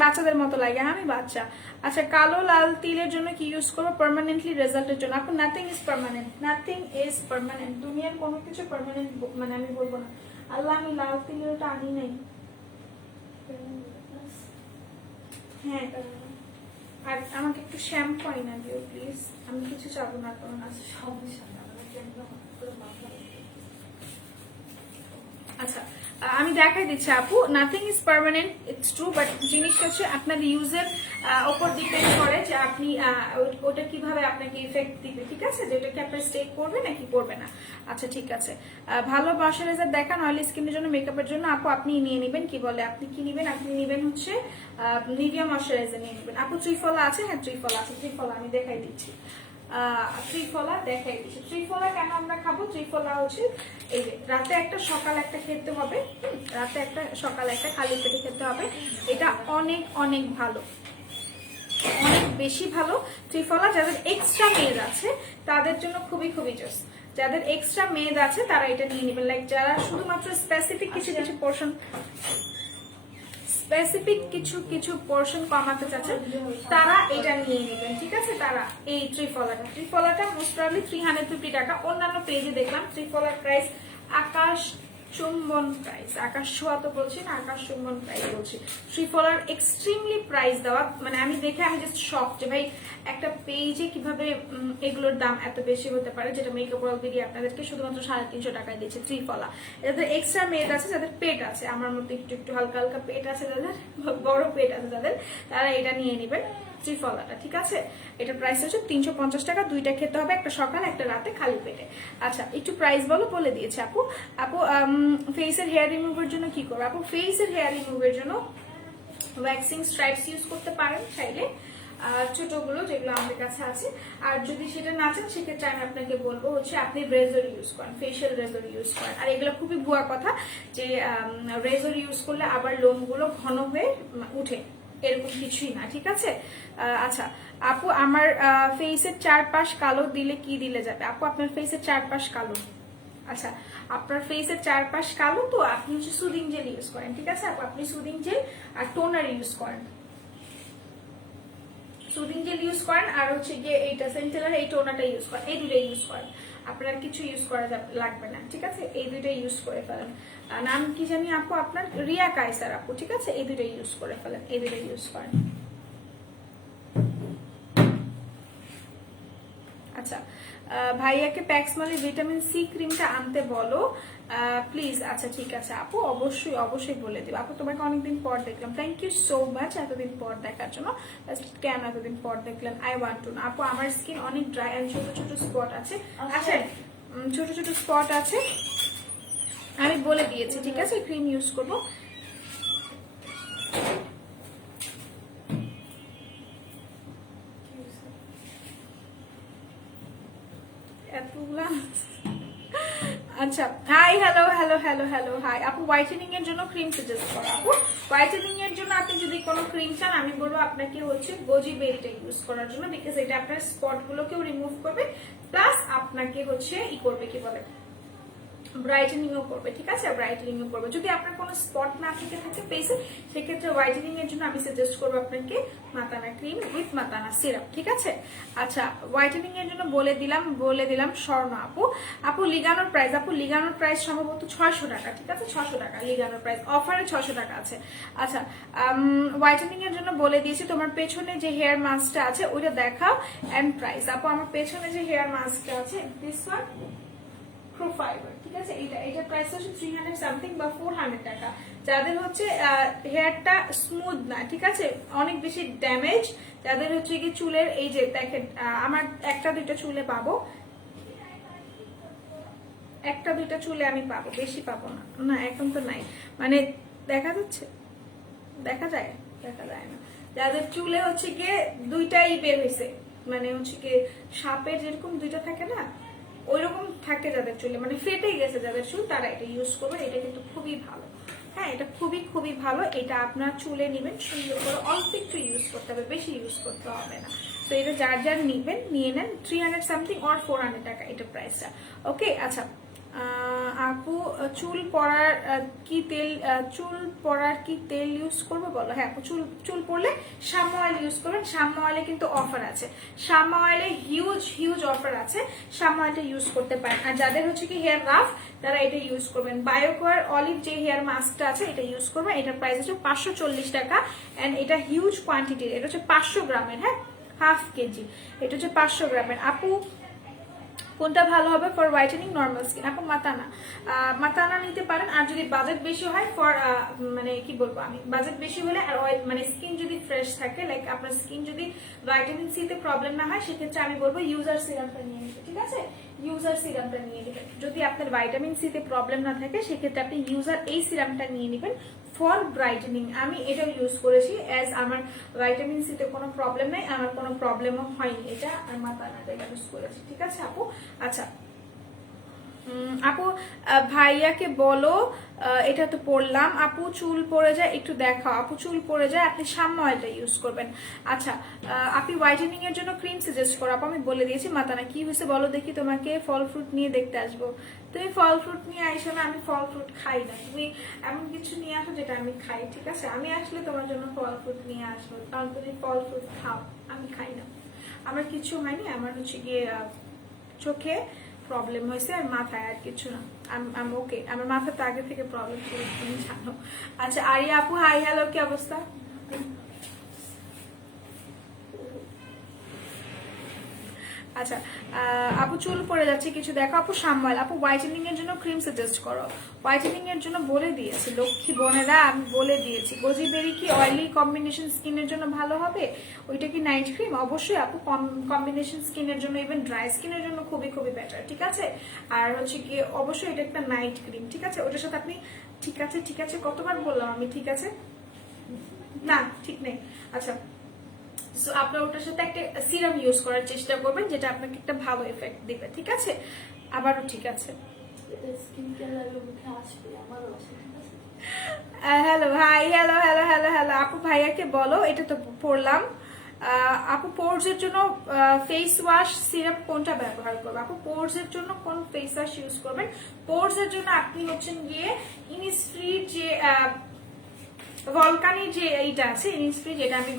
বাচ্চাদের মতো লাগে, আমি বাচ্চা। আচ্ছা, কালো লাল তিলের জন্য কি ইউজ করবো পার্মানেন্টলি রেজাল্টের জন্য? আপু nothing is permanent, nothing is permanent, দুনিয়ার কোনো কিছু পার্মানেন্ট মানে আমি বলবো না। আল্লাহ, আমি লাল তিলের ওটা আনি নাই। হ্যাঁ, আর আমাকে একটু শ্যাম্পু আইনা দিও প্লিজ, আমি কিছু চাবো না, কারণ আছে সব। আচ্ছা আমি দেখাই দিচ্ছি আপু, nothing is permanent, it's true, but জিনিসটা হচ্ছে আপনার ইউজের ওপর ডিপেন্ড করে যে আপনি ওটা কিভাবে আপনাকে ইফেক্ট দিবে, ঠিক আছে, যে ওটাকে আপনার স্টে করবে নাকি করবে না। আচ্ছা ঠিক আছে, ভালো ময়শ্চারাইজার দেখান অয়েলি স্কিনের জন্য, মেকআপের জন্য। আপু আপনি নিয়ে নেবেন, কি বলে, আপনি কি নেবেন, আপনি নেবেন হচ্ছে নিভিয়া ময়শ্চারাইজার নিয়ে নেবেন। আপু ত্রিফলা আছে? হ্যাঁ ত্রিফলা আছে, ত্রিফলা আমি দেখাই দিচ্ছি। ত্রিফলা দেখাই দিচ্ছি। ত্রিফলা কেন আমরা খাবো? ত্রিফলা হচ্ছে এই যে রাতে একটা সকাল একটা খেতে হবে, রাতে একটা সকাল একটা খালি পেটে খেতে হবে। এটা অনেক অনেক ভালো, অনেক বেশি ভালো ত্রিফলা। যাদের এক্সট্রা মেদ আছে তাদের জন্য খুবই খুবই জোস। যাদের এক্সট্রা মেদ আছে তারা এটা নিয়ে নেবেন। লাইক যারা শুধুমাত্র স্পেসিফিক কিছু কিছু পোর্শন কমাতে চাচ্ছেন তারা এটা নিয়ে নেবেন, ঠিক আছে। তারা এই ত্রিফলাটা মোস্ট প্রবাবলি 350 টাকা। অন্যান্য পেজে দেখলাম ত্রিফলার প্রাইস আকাশ চুম্বন প্রাইস, আকাশ ছোঁয়া তো বলছি না, আকাশ চুম্বন প্রাইস বলছি। ত্রিফলার এক্সট্রিমলি প্রাইস দেওয়া, মানে আমি দেখে আমি জাস্ট শক যে ভাই একটা পেজে কিভাবে এগুলোর দাম এত বেশি হতে পারে, যেটা মেকআপ অয়েল দিয়ে আপনাদেরকে শুধুমাত্র 350 টাকায় দিচ্ছে ত্রিফলা। যাদের এক্সট্রা মেদ আছে, যাদের পেট আছে, আমার মতো একটু একটু হালকা হালকা পেট আছে, যাদের বড় পেট আছে যাদের, তারা এটা নিয়ে নেবেন ত্রিফলাটা, ঠিক আছে। এটা প্রাইস হচ্ছে 350 টাকা, দুইটা খেতে হবে, একটা সকাল একটা রাতে খালি পেটে। আচ্ছা একটু প্রাইস বলে দিয়েছে আপু। আপু ফেসের হেয়ার রিমুভের জন্য কি করবো? আপু ফেসের হেয়ার রিমুভের জন্য ওয়্যাক্সিং স্ট্রাইপস ইউজ করতে পারেন চাইলে, ছোটগুলো যেগুলো আমাদের কাছে আছে। আর যদি সেটা না চান সেক্ষেত্রে আমি আপনাকে বলবো হচ্ছে আপনি রেজর ইউজ করেন, ফেশিয়াল রেজর ইউজ করেন। আর এগুলো খুবই ভুয়া কথা যে রেজর ইউজ করলে আবার লোমগুলো ঘন হয়ে উঠে, এরকম কিছুই না, ঠিক আছে। আচ্ছা আপু আমার ফেসের চারপাশ কালো দিলে কি দিলে যাবে? আপু আপনার ফেসের চারপাশ কালো, আচ্ছা আপনার ফেসের চারপাশ কালো তো আপনি হচ্ছে সুদিং জেল ইউজ করেন, ঠিক আছে আপু। আপনি সুদিং জেল আর টোনার ইউজ করেন, সুদিং জেল ইউজ করেন আর হচ্ছে গিয়ে এইটা সেন্টেলার এই টোনারটা ইউজ করেন, এই দুটো ইউজ করেন। আপনার কিছু ইউজ করা লাগবে না, ঠিক আছে। এই দুইটা ইউজ করে ফেলেন। নাম কি জানি আপু আপনার? রিয়া কায়সার আপু, ঠিক আছে। এই দুইটা ইউজ করে ফেলেন, এই দুইটা ইউজ করেন। আচ্ছা ভাইয়াকে প্যাক্সমলি ভিটামিন সি ক্রিমটা আনতে বলো প্লিজ। আচ্ছা ঠিক আছে আপু, অবশ্যই অবশ্যই বলে দেবো আপু। তোমাকে অনেকদিন পর দেখলাম, থ্যাংক ইউ সো মাচ এতদিন পর দেখার জন্য। কেন এতদিন পর দেখলেন? আই ওয়ান্ট টু নো আপু। আমার স্কিন অনেক ড্রাই এন্ড ছোট ছোট স্পট আছে। আচ্ছা ছোট ছোট স্পট আছে, আমি বলে দিয়েছি, ঠিক আছে। ক্রিম ইউজ করবো। এতগুলা আচ্ছা hi hello hello hello hello hi আপু। হোয়াইটেনিং এর জন্য ক্রিম সাজেস্ট করো আপু। হোয়াইটেনিং এর জন্য আপনি যদি কোনো ক্রিম চান আমি বলবো আপনাকে হচ্ছে গোজি বেরিটা ইউজ করার জন্য, বিকজ এটা আপনার স্পট গুলোকেও রিমুভ করবে, প্লাস আপনাকে হচ্ছে ই করবে, কি বলে, ব্রাইটেনিংও করবে, ঠিক আছে। ব্রাইটেনিংও করবে। যদি আপনার কোনো স্পট না থেকে থাকে ফেসে, সেক্ষেত্রে হোয়াইটেনিং এর জন্য আমি সাজেস্ট করবো আপনাকে মাতানা ক্রিম উইথ মাতানা সিরাপ, ঠিক আছে। আচ্ছা হোয়াইটেনিং এর জন্য বলে দিলাম স্বর্ণ আপু। আপু লিগানোর প্রাইস, আপু লিগানোর প্রাইস সম্ভবত 600 টাকা, ঠিক আছে। 600 টাকা লিগানোর প্রাইস, অফারে 600 টাকা আছে। আচ্ছা হোয়াইটেনিং এর জন্য বলে দিয়েছি। তোমার পেছনে যে হেয়ার মাস্কটা আছে ওইটা দেখাও এন্ড প্রাইস। আপু আমার পেছনে যে হেয়ার মাস্কটা আছে দিস ওয়ান প্রো ফাইবার, ঠিক আছে। এটা প্রাইস হচ্ছে 300 সামথিং বা 400 টাকা। যাদের হচ্ছে হেয়ারটা স্মুথ না, ঠিক আছে, অনেক বেশি ড্যামেজ, যাদের হচ্ছে কি চুলের এই যে দেখেন আমার একটা দুইটা চুলে পাবো, একটা দুইটা চুলে আমি পাবো, বেশি পাবো না। না এখন তো নাই, মানে দেখা যাচ্ছে, দেখা যায় না। যাদের চুলে হচ্ছে গিয়ে দুইটাই বের হয়েছে, মানে হচ্ছে কি সাপের যেরকম দুইটা থাকে না, ওইরকম থাকে যাদের চুলে, মানে ফেটে গেছে যাদের চুল, তারা এটা ইউজ করবেন। এটা কিন্তু খুবই ভালো, হ্যাঁ এটা খুবই খুবই ভালো। এটা আপনার চুলে নিবেন, সুন্দর করে অল্প একটু ইউজ করতে হবে, বেশি ইউজ করতে হবে না। তো এটা যার নিবেন নিয়ে নেন। 300 সামথিং অর 400 টাকা এটা প্রাইসটা, ওকে। আচ্ছা আপু চুল পড়ার কি তেল ইউজ করবো বলো? হ্যাঁ আপু চুল পড়লে শাম্মা অয়েল ইউজ করবেন। শাম্মা অয়েলে কিন্তু অফার আছে, শাম্মা অয়েলে হিউজ অফার আছে, শাম্মা অয়েলটা ইউজ করতে পারেন। আর যাদের হচ্ছে কি হেয়ার রাফ তারা এটা ইউজ করবেন। বায়োকোয়ার অলিভ যে হেয়ার মাস্কটা আছে এটা ইউজ করবেন। এটার প্রাইস হচ্ছে 540 টাকা এন্ড এটা হিউজ কোয়ান্টিটির, এটা হচ্ছে 500 গ্রামের, হ্যাঁ হাফ কেজি, এটা হচ্ছে 500 গ্রামের। আপু কোনটা ভালো হবে ফর হোয়াইটেনিং নর্মাল স্কিন? আপু মাতানা, মাতানা নিতে পারেন। আর যদি বাজেট বেশি হয় ফর মানে কি বলবো আমি, বাজেট বেশি হলে আর মানে স্কিন যদি ফ্রেশ থাকে, লাইক আপনার স্কিন যদি ভাইটামিন সি তে প্রবলেম না হয়, সেক্ষেত্রে আমি বলবো ইউজার সিরামটা নিয়ে নিতে, ঠিক আছে? ইউজার সিরামটা নিয়ে নেবেন। যদি আপনার ভাইটামিন সি তে প্রবলেম না থাকে, সেক্ষেত্রে আপনি ইউজার এই সিরামটা নিয়ে নেবেন ফর ব্রাইটেনিং। আমি এটা ইউজ করেছি, অ্যাজ আমার ভাইটামিন সি তে কোনো প্রবলেম নাই, আমার কোনো প্রবলেমও হয়নি, এটা আর মাথাটা ইউজ করেছি, ঠিক আছে আপু? আচ্ছা আপু ভাইয়াকে বলো, এটা তো পড়লাম। আপু চুল পড়ে যায়, একটু দেখাও। আপু চুল পড়ে যায়, আপনি সাম্য অয়েলটা ইউজ করবেন। আচ্ছা আপনি হোয়াইটেনিং এর জন্য ক্রিম সাজেস্ট করো। আপু আমি বলে দিয়েছি। মাতানা কি হয়েছে বলো দেখি, তোমাকে ফল ফ্রুট নিয়ে দেখতে আসবো। তুমি ফল ফ্রুট নিয়ে আইসো না, আমি ফল ফ্রুট খাই না। তুমি এমন কিছু নিয়ে আসো যেটা আমি খাই, ঠিক আছে? আমি আসলে তোমার জন্য ফল ফ্রুট নিয়ে আসবো, কারণ তুমি ফল ফ্রুট খাও, আমি খাই না। আমার কিছু হয়নি, আমার হচ্ছে গিয়ে চোখে প্রবলেম হয়েছে আর মাথায়, আর কিছু না। আমি ওকে, আমার মাথাতে আগে থেকে প্রবলেম ছিল, তুমি জানো। আচ্ছা আরিয়া আপু হাই, হ্যালো, কি অবস্থা? আচ্ছা আপু চুল পড়ে যাচ্ছে, কিছু দেখো। আপু সাম্বাল, আপু হোয়াইটেনিং এর জন্য ক্রিম সাজেস্ট করো। হোয়াইটেনিং এর জন্য বলে দিয়েছি লক্ষ্মী বোনেরা, আমি বলে দিয়েছি। গোজিবেরি কি অয়েলি কম্বিনেশন স্কিনের জন্য ভালো হবে? ওইটা কি নাইট ক্রিম? অবশ্যই আপু, কম্বিনেশন স্কিনের জন্য, ইভেন ড্রাই স্কিনের জন্য খুবই খুবই বেটার, ঠিক আছে? আর হচ্ছে কি অবশ্যই এটা একটা নাইট ক্রিম, ঠিক আছে? ওটার সাথে আপনি ঠিক আছে, ঠিক আছে কতবার বললাম আমি ঠিক আছে? না ঠিক নেই। আচ্ছা সো আপনার ওটার সাথে একটা সিরাম ইউজ করার চেষ্টা করবেন, যেটা আপনাকে একটা ভালো এফেক্ট দিবে, ঠিক আছে? আবারও ঠিক আছে। স্কিন কেয়ার লাগলে মুখে আসবে, আমারও আসে, ঠিক আছে? হ্যালো ভাই, হ্যালো হ্যালো হ্যালো হ্যালো আপু ভাইয়াকে বলো, এটা তো পড়লাম। আপু পোর্স এর জন্য ফেস ওয়াশ সিরাম কোনটা ব্যবহার করবে? আপু পোর্স এর জন্য কোন ফেস ওয়াশ ইউজ করবেন? পোর্স এর জন্য আপনি হচ্ছেন গিয়ে ইনিসফ্রি যে ভলকানির যে এইটা আছে, ইনিসফ্রি, যেটা আমি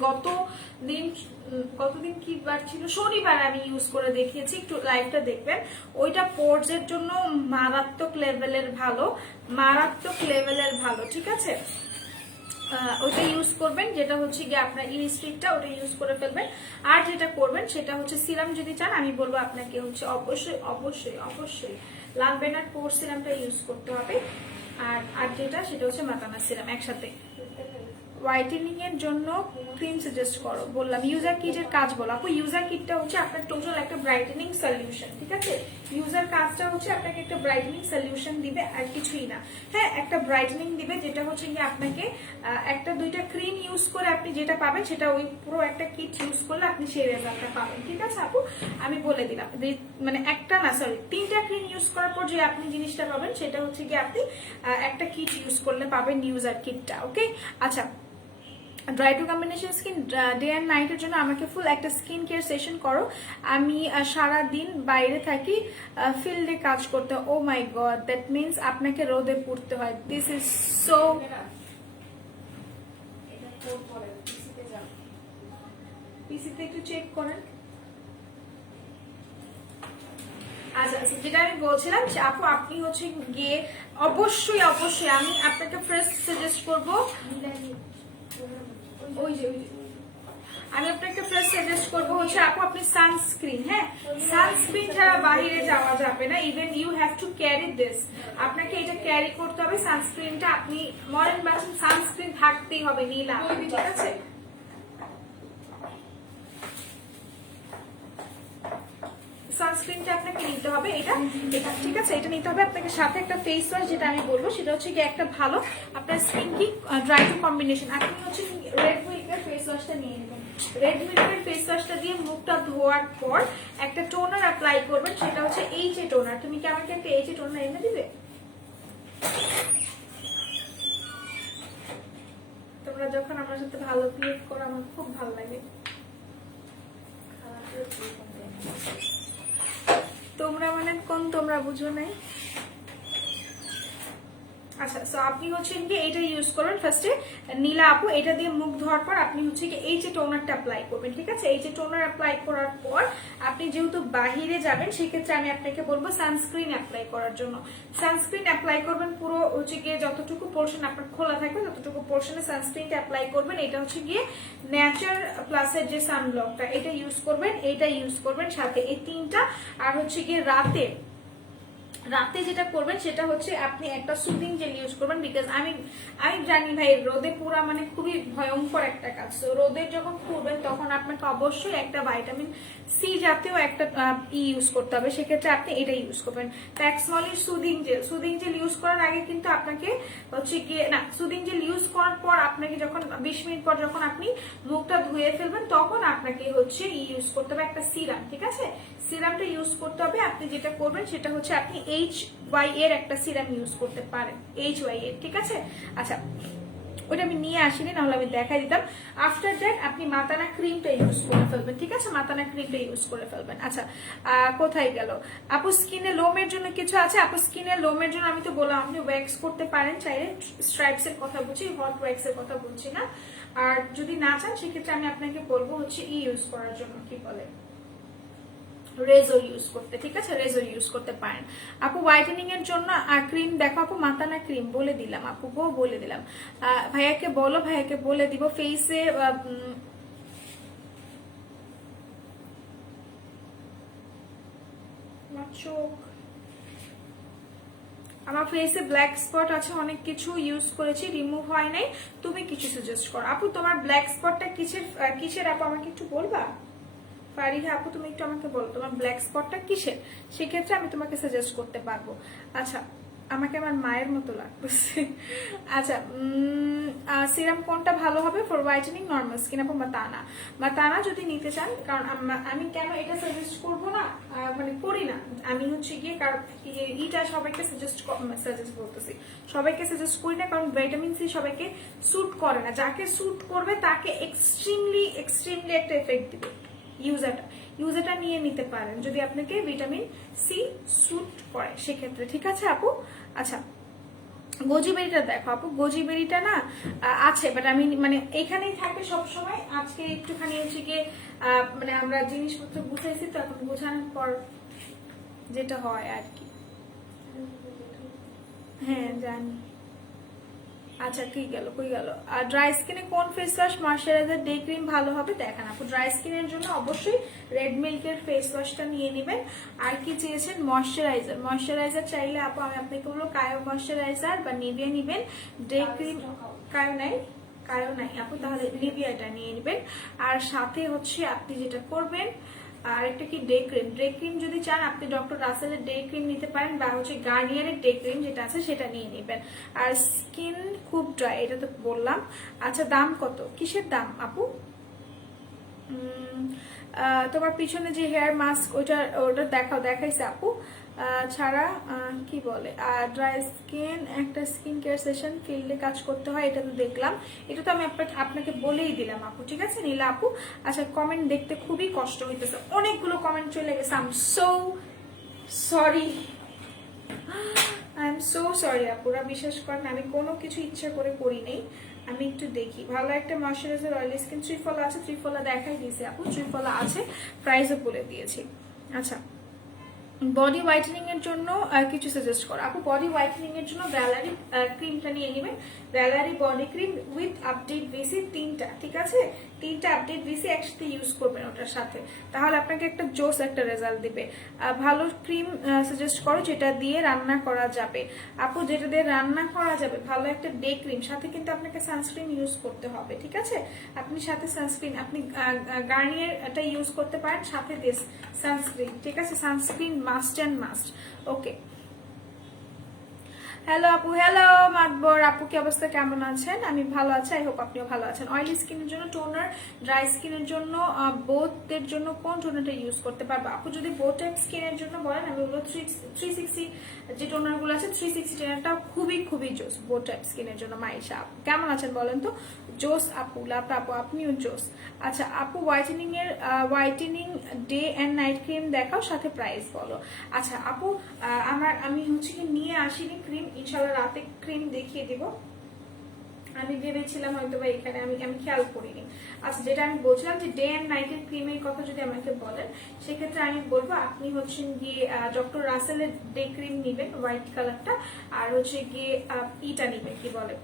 গতদিন কি বার ছিল, শনিবার আমি ইউজ করে দেখিয়েছি, একটু লাইভটা দেখবেন। ওইটা পোর্স এর জন্য মারাত্মক লেভেলের ভালো, মারাত্মক লেভেলের ভালো, ঠিক আছে? ওইটা ইউজ করবেন, যেটা হচ্ছে গিয়ে আপনার ইনিসফ্রিটা, ওটা ইউজ করে ফেলবেন। আর যেটা করবেন সেটা হচ্ছে সিরাম যদি চান, আমি বলবো আপনাকে হচ্ছে অবশ্যই অবশ্যই অবশ্যই লালবেনার পোর্স সিরামটা ইউজ করতে হবে। আর যেটা সেটা হচ্ছে মাতানা সিরাম একসাথে। হোয়াইটেনিং এর জন্য ক্রিম সাজেস্ট করো, বললাম। ইউজার কিটের কাজ বলো। আপু ইউজার কিটটা হচ্ছে আপনার টোটাল একটা ব্রাইটেনিং সলিউশন, ঠিক আছে? ইউজার কাজটা হচ্ছে আপনাকে একটা ব্রাইটেনিং সলিউশন দিবে, আর কিছুই না। হ্যাঁ, একটা ব্রাইটেনিং দিবে, যেটা হচ্ছে কি আপনাকে একটা দুইটা ক্রিম ইউজ করে আপনি যেটা পাবেন, সেটা ওই পুরো একটা কিট ইউজ করলে আপনি সেই রেজাল্টটা পাবেন, ঠিক আছে আপু? আমি বলে দিলাম, মানে একটা না, সরি, 3টা ক্রিম ইউজ করার পর যে আপনি জিনিসটা পাবেন, সেটা হচ্ছে কি আপনি একটা কিট ইউজ করলে পাবেন ইউজার কিটটা, ওকে? আচ্ছা dry to combination skin day and নাইটের জন্য আমাকে ফুল একটা স্কিন কেয়ার সেশন করো। আমি সারা দিন বাইরে থাকি, ফিল্ডে কাজ করতে। ও মাই গড, দ্যাট মিনস আপনাকে রোদে পড়তে হয়। দিস ইজ সো, পিসিতে একটু চেক করেন। আচ্ছা যেটা আমি বলছিলাম, আপু আপনি হচ্ছে গিয়ে অবশ্যই অবশ্যই আমি আপনাকে ফার্স্ট সাজেস্ট করবো, আমি আপনাকে ফার্স্ট সাজেস্ট করবো হচ্ছে আপু আপনি সানস্ক্রিন, হ্যাঁ সানস্ক্রিন ছাড়া বাইরে যাওয়া যাবে না। Even you have to carry this, আপনাকে এটা ক্যারি করতে হবে সানস্ক্রিনটা। আপনি মডার্ন বাচ্চা, সানস্ক্রিন থাকতেই হবে, নীলা, ঠিক আছে? সানস্ক্রিনটা আপনাকে নিতে হবে, এটা এটা ঠিক আছে, এটা নিতে হবে আপনাকে। সাথে একটা ফেস ওয়াশ, যেটা আমি বলবো সেটা হচ্ছে কি একটা ভালো আপনার স্কিন কি ড্রাই টু কম্বিনেশন। আপনি হচ্ছে রেড মিল্কের ফেস ওয়াশটা নিয়ে নেবেন। রেড মিল্কের ফেস ওয়াশটা দিয়ে মুখটা ধোয়ার পর একটা টোনার অ্যাপ্লাই করবেন, সেটা হচ্ছে এই যে টোনার। তুমি কি আমাকে একটা এই যে টোনার এনে দিবে? তোমরা যখন আমার সাথে ভালো বিহেভ করো আমার খুব ভালো লাগে। তোমরা মানে কোন তোমরা বুঝো নাই? আচ্ছা, সো আপনি হচ্ছে কি এটা ইউজ করবেন ফার্স্টে নীলা আপু, এটা দিয়ে মুখ ধোয়ার পর আপনি হচ্ছে কি এই যে টোনারটা অ্যাপ্লাই করবেন, ঠিক আছে? এই যে টোনার অ্যাপ্লাই করার পর আপনি যেহেতু বাহিরে যাবেন সেক্ষেত্রে আমি আপনাকে বলবো সানস্ক্রিন অ্যাপ্লাই করার জন্য। সানস্ক্রিন অ্যাপ্লাই করবেন পুরো হচ্ছে গিয়ে যতটুকু পোর্শন আপনার খোলা থাকবে ততটুকু পোর্শনে সানস্ক্রিনটা অ্যাপ্লাই করবেন। এটা হচ্ছে গিয়ে নেচার প্লাসের যে সানব্লকটা, এটা ইউজ করবেন, এটা ইউজ করবেন সাথে এই তিনটা। আর হচ্ছে গিয়ে রাতে যেটা করবেন সেটা হচ্ছে আপনি একটা সুদিং জেল ইউজ করবেন, বিকজ আমি জানি ভাই রোদে পুরা মানে খুবই ভয়ঙ্কর একটা কাজ। তো রোদে যখন করবেন তখন আপনাকে অবশ্যই একটা ভাইটামিন সি জাতীয় একটা ইউজ করতে হবে, সেক্ষেত্রে আপনি এটা ইউজ করবেন। প্যাক্সমলির সুদিং জেল ইউজ করার আগে কিন্তু আপনাকে হচ্ছে গিয়ে না, সুদিং জেল ইউজ করার পর আপনাকে যখন 20 মিনিট পর যখন আপনি মুখটা ধুয়ে ফেলবেন তখন আপনাকে হচ্ছে ইউজ করতে হবে একটা সিরাম, ঠিক আছে? সিরামটা ইউজ করতে হবে। আপনি যেটা করবেন সেটা হচ্ছে আপনি HY এর একটা সিরাম ইউজ করতে পারেন, HY এর, ঠিক আছে? আচ্ছা, ওটা আমি নিয়ে আসিনি, নাহলে আমি দেখাই দিতাম। আফটার দ্যাট আপনি মাতানা ক্রিমটা ইউজ করে ফেলবেন, ঠিক আছে? মাতানা ক্রিমটা ইউজ করে ফেলবেন। আচ্ছা, কোথায় গেল আপু? স্কিনে লোমের জন্য কিছু আছে আপু? স্কিনে লোমের জন্য আমি তো বললাম আপনি ওয়্যাক্স করতে পারেন চাইলে, স্ট্রাইপস এর কথা বলছি, হট ওয়্যাক্স এর কথা বলছি না। আর যদি না চান সেক্ষেত্রে আমি আপনাকে বলবো হচ্ছে ইউজ করার জন্য কি বলে রেজর ইউজ করতে, ঠিক আছে? রেজর ইউজ করতে পারেন আপু। হোয়াইটেনিং এর জন্য ক্রিম দেখো আপু, মাতানা ক্রিম বলে দিলাম আপু, বলে দিলাম। ভাইয়াকে বলো, ভাইয়াকে বলে দিব। ফেসে চোখ, আমার ফেসে ব্ল্যাক স্পট আছে, অনেক কিছু ইউজ করেছি, রিমুভ হয় নাই। তুমি কিছু সাজেস্ট করো আপু। তোমার ব্ল্যাক স্পটটা কিসের আপু, আমাকে একটু বলবা? ফারিহা আপু তুমি একটু আমাকে বলো তোমার ব্ল্যাক স্পটটা কিসের, সেক্ষেত্রে আমি তোমাকে সাজেস্ট করতে পারবো। আচ্ছা, আমাকে আমার মায়ের মতো লাগতেছে। আচ্ছা, সিরাম কোনটা ভালো হবে ফর হোয়াইটেনিং নর্মাল স্কিন আপু? মাতানা যদি নিতে চান, কারণ আমি কেন এটা সাজেস্ট করবো না, মানে করি না আমি হচ্ছে গিয়ে, কারণ এইটা সবাইকে সাজেস্ট বলতেছি, সবাইকে সাজেস্ট করি না, কারণ ভিটামিন সি সবাইকে স্যুট করে না। যাকে স্যুট করবে তাকে এক্সট্রিমলি একটা এফেক্ট দিবে। ইউজারটা নিয়ে নিতে পারেন যদি আপনাকে ভিটামিন সি স্যুট করে সেক্ষেত্রে, ঠিক আছে আপু? আচ্ছা, গোজিবেরিটা দেখো আপু, গোজিবেরিটা না আছে, বাট আমি মানে এখানেই থাকে সবসময়। আজকে একটুখানি হচ্ছে গিয়ে মানে আমরা জিনিসপত্র বুঝাইছি, তো এখন বোঝানোর পর যেটা হয় আর কি। হ্যাঁ জানি। আচ্ছা, কই গেল। আর ড্রাই স্কিনে কোন face wash, moisturiser, day cream ভালো হবে দেখান আপু। ড্রাই স্কিনের জন্য অবশ্যই রেড মিল্কের ফেস ওয়াশটা নিয়ে নেবেন। আর কি চেয়েছেন? ময়শ্চারাইজার চাইলে আপু আমি আপনাকে বলবো কায়ো ময়শ্চারাইজার বা নিভিয়া নিবেন। ডে ক্রিম কায়ো নাই আপু, তাহলে নিভিয়াটা নিয়ে নেবেন। আর সাথে হচ্ছে আপনি যেটা করবেন, আর একটা কি ডে ক্রিম যদি চান আপনি ডক্টর রাসেলের ডে ক্রিম নিতে পারেন, বা হচ্ছে গার্নিয়ারের ডে ক্রিম যেটা আছে সেটা নিয়ে নেবেন। আর স্কিন খুব ড্রাই, এটা তো বললাম। আচ্ছা, দাম কত, কিসের দাম আপু? তোমার পিছনে যে হেয়ার মাস্ক ওটা দেখাইছে আপু। ছাড়া কি বলে, আর ড্রাই স্কিন একটা স্কিন কেয়ার সেশন ফিল্ডে কাজ করতে হয়, এটা তো দেখলাম, এটা তো আমি আপনাকে বলেই দিলাম আপু, ঠিক আছে নীলা আপু? আচ্ছা, কমেন্ট দেখতে খুবই কষ্ট হইতেছে, অনেকগুলো কমেন্ট চলে গেছে। আই এম সো সরি আপুরা, বিশ্বাস করেন আমি কোনো কিছু ইচ্ছা করে করি নেই। আমি একটু দেখি, ভালো একটা ময়শ্চারাইজার অয়েলি স্কিন ত্রিফলা আছে, ত্রিফলা দেখাই দিয়েছে আপু, ত্রিফলা আছে, প্রাইসও বলে দিয়েছি। আচ্ছা, বডি হোয়াইটেনিং এর জন্য কিছু সাজেস্ট করো আপু। বডি হোয়াইটেনিং এর জন্য ভ্যালারি ক্রিমটা নিয়ে নেবেন, ভ্যালারি body cream with update VC, তিনটা, ঠিক আছে? তিনটা আপডেট ভিসি একসাথে ইউজ করবেন ওটার সাথে, তাহলে আপনাকে একটা জোস একটা রেজাল্ট দিবে। ভালো ক্রিম সাজেস্ট করো যেটা দিয়ে রান্না করা যাবে আপু, যেটা দিয়ে রান্না করা যাবে, ভালো একটা ডে ক্রিম, সাথে কিন্তু আপনাকে সানস্ক্রিন ইউজ করতে হবে, ঠিক আছে? আপনি সাথে সানস্ক্রিন, আপনি গার্নিয়ারটা ইউজ করতে পারেন, সাথে দিস সানস্ক্রিন, ঠিক আছে? Sunscreen must and must. Okay, hello আপু, হ্যালো মাতবর আপু, কি অবস্থা, কেমন আছেন? আমি ভালো আছি, আই হোপ আপনিও ভালো আছেন। অয়েলি স্কিনের জন্য টোনার, ড্রাই স্কিনের জন্য বোথের জন্য কোন টোনারটা ইউজ করতে পারবো আপু? যদি বোথ টাইপ স্কিনের জন্য বলেন, আমি বলবো 360 যে টোনারগুলো আছে, 360 টোনারটা খুবই জোস বোথ টাইপ স্কিনের জন্য। মাইশা কেমন আছেন বলেন তো? জোস আপু, লাভ আপু, আপনিও জোস। আচ্ছা আপু, whitening day and night cream দেখাও, সাথে প্রাইস বলো। আচ্ছা আপু, আমি হচ্ছে কি নিয়ে আসিনি ক্রিম, ইনশাল্লাহ রাতে ক্রিম দেখিয়ে দিব। আমি ভেবেছিলাম হয়তো বা এখানে আমি খেয়াল করিনি। আচ্ছা, যেটা আমি বলছিলাম যে ডে অ্যান্ড নাইটের ক্রিমের কথা যদি আমাকে বলেন, সেক্ষেত্রে আমি বলবো আপনি হচ্ছেন গিয়ে ডক্টর রাসেলের ডে ক্রিম নিবেন, হোয়াইট কালারটা। আর হচ্ছে গিয়ে ইটা নিবেন, কি বলে,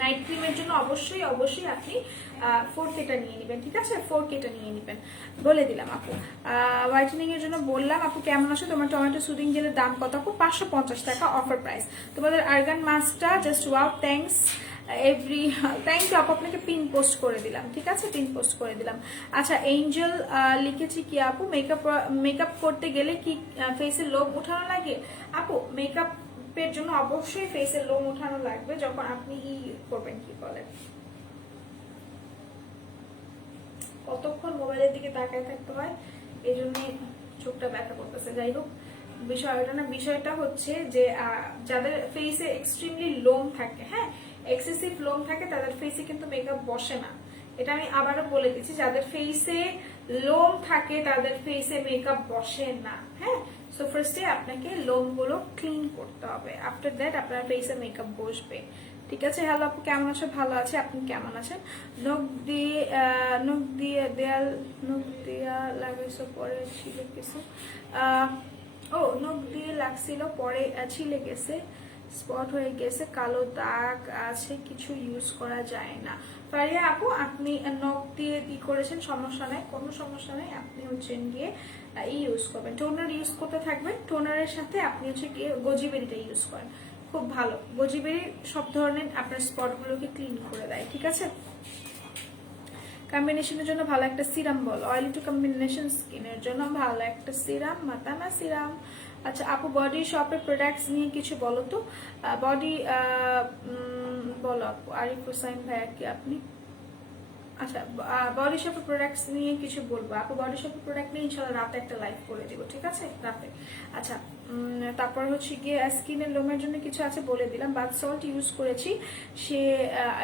নাইট ক্রিমের জন্য অবশ্যই অবশ্যই আপনি 4K-টা নিয়ে নেবেন, ঠিক আছে? 4K-টা নিয়ে নেবেন, বলে দিলাম আপু। হোয়াইটেনিং এর জন্য বললাম। আপু কেমন আছো? তোমার টমেটো সুদিং জেলের দাম কত আপু? 550 টাকা অফার প্রাইস। তোমাদের আর্গান মাস্কটা just wow, thanks thank you আপু, আপনাকে পিন পোস্ট করে দিলাম, ঠিক আছে? পিন পোস্ট করে দিলাম। আচ্ছা, এঞ্জেল লিখেছি কি আপু, মেকআপ করতে গেলে কি ফেসে লোম উঠানো লাগে? আপু, মেকআপ এর জন্য অবশ্যই ফেসের লোম উঠানো লাগবে যখন আপনি করবেন, কি বলে, কতক্ষণ মোবাইলের দিকে তাকায় থাকতে হয়, এই জন্য চোখটা ব্যথা করতেছে। যাই হোক, বিষয়টা হচ্ছে যে যাদের ফেসে এক্সট্রিমলি লোম থাকে, হ্যাঁ, এক্সেসিভ লোম থাকে, তাদের ফেসে কিন্তু মেকআপ বসে না। এটা আমি আবারও বলে দিচ্ছি, যাদের ফেসে লোম থাকে তাদের ফেসে মেকআপ বসে না, হ্যাঁ। সো ফার্স্টে আপনাকে লোমগুলো ক্লিন করতে হবে, আফটার দ্যাট আপনার ফেসে মেকআপ বসবে, ঠিক আছে? হ্যালো আপু, কেমন আছো? ভালো আছে, আপনি কেমন আছেন? নখ দিয়া লাগাইছো, পরে ছিলে কিছু, নখ দিয়ে লাগছিল, পরে ছিলে গেছে, স্পট হয়ে গেছে, কালো দাগ আছে, কিছু ইউজ করা যায় না। ফারিয়া আপু, আপনি নখ দিয়ে করেছেন, সমস্যা নাই, কোনো সমস্যা নাই। আপনি হচ্ছেন গিয়ে ইউজ করবেন, টোনার ইউজ করতে থাকবেন। টোনারের সাথে আপনি হচ্ছে গিয়ে গোজিবেরিটা ইউজ করেন, খুব ভালো। গোজিবেরি সব ধরনের আপনার স্পটগুলোকে ক্লিন করে দেয়, ঠিক আছে? কম্বিনেশনের জন্য ভালো একটা সিরাম বল, অয়েলি টু কম্বিনেশন স্কিনের জন্য ভালো একটা সিরাম, মাতানা সিরাম। আচ্ছা আপু, বডি শপের প্রোডাক্টস নিয়ে কিছু বলো তো। বলো আপু, আরিফ হুসাইন ভাইয়া কি আপনি? আচ্ছা, বডি শপের প্রোডাক্টস নিয়ে কিছু বলবো আপু। বডি শপের প্রোডাক্ট নিয়ে ইনশাল্লাহ রাতে একটা লাইভ করে দিব, ঠিক আছে? রাতে। আচ্ছা, তারপর হচ্ছে গিয়ে স্কিনের লোমের জন্য কিছু আছে, বলে দিলাম। বাথ সল্ট ইউজ করেছি, সে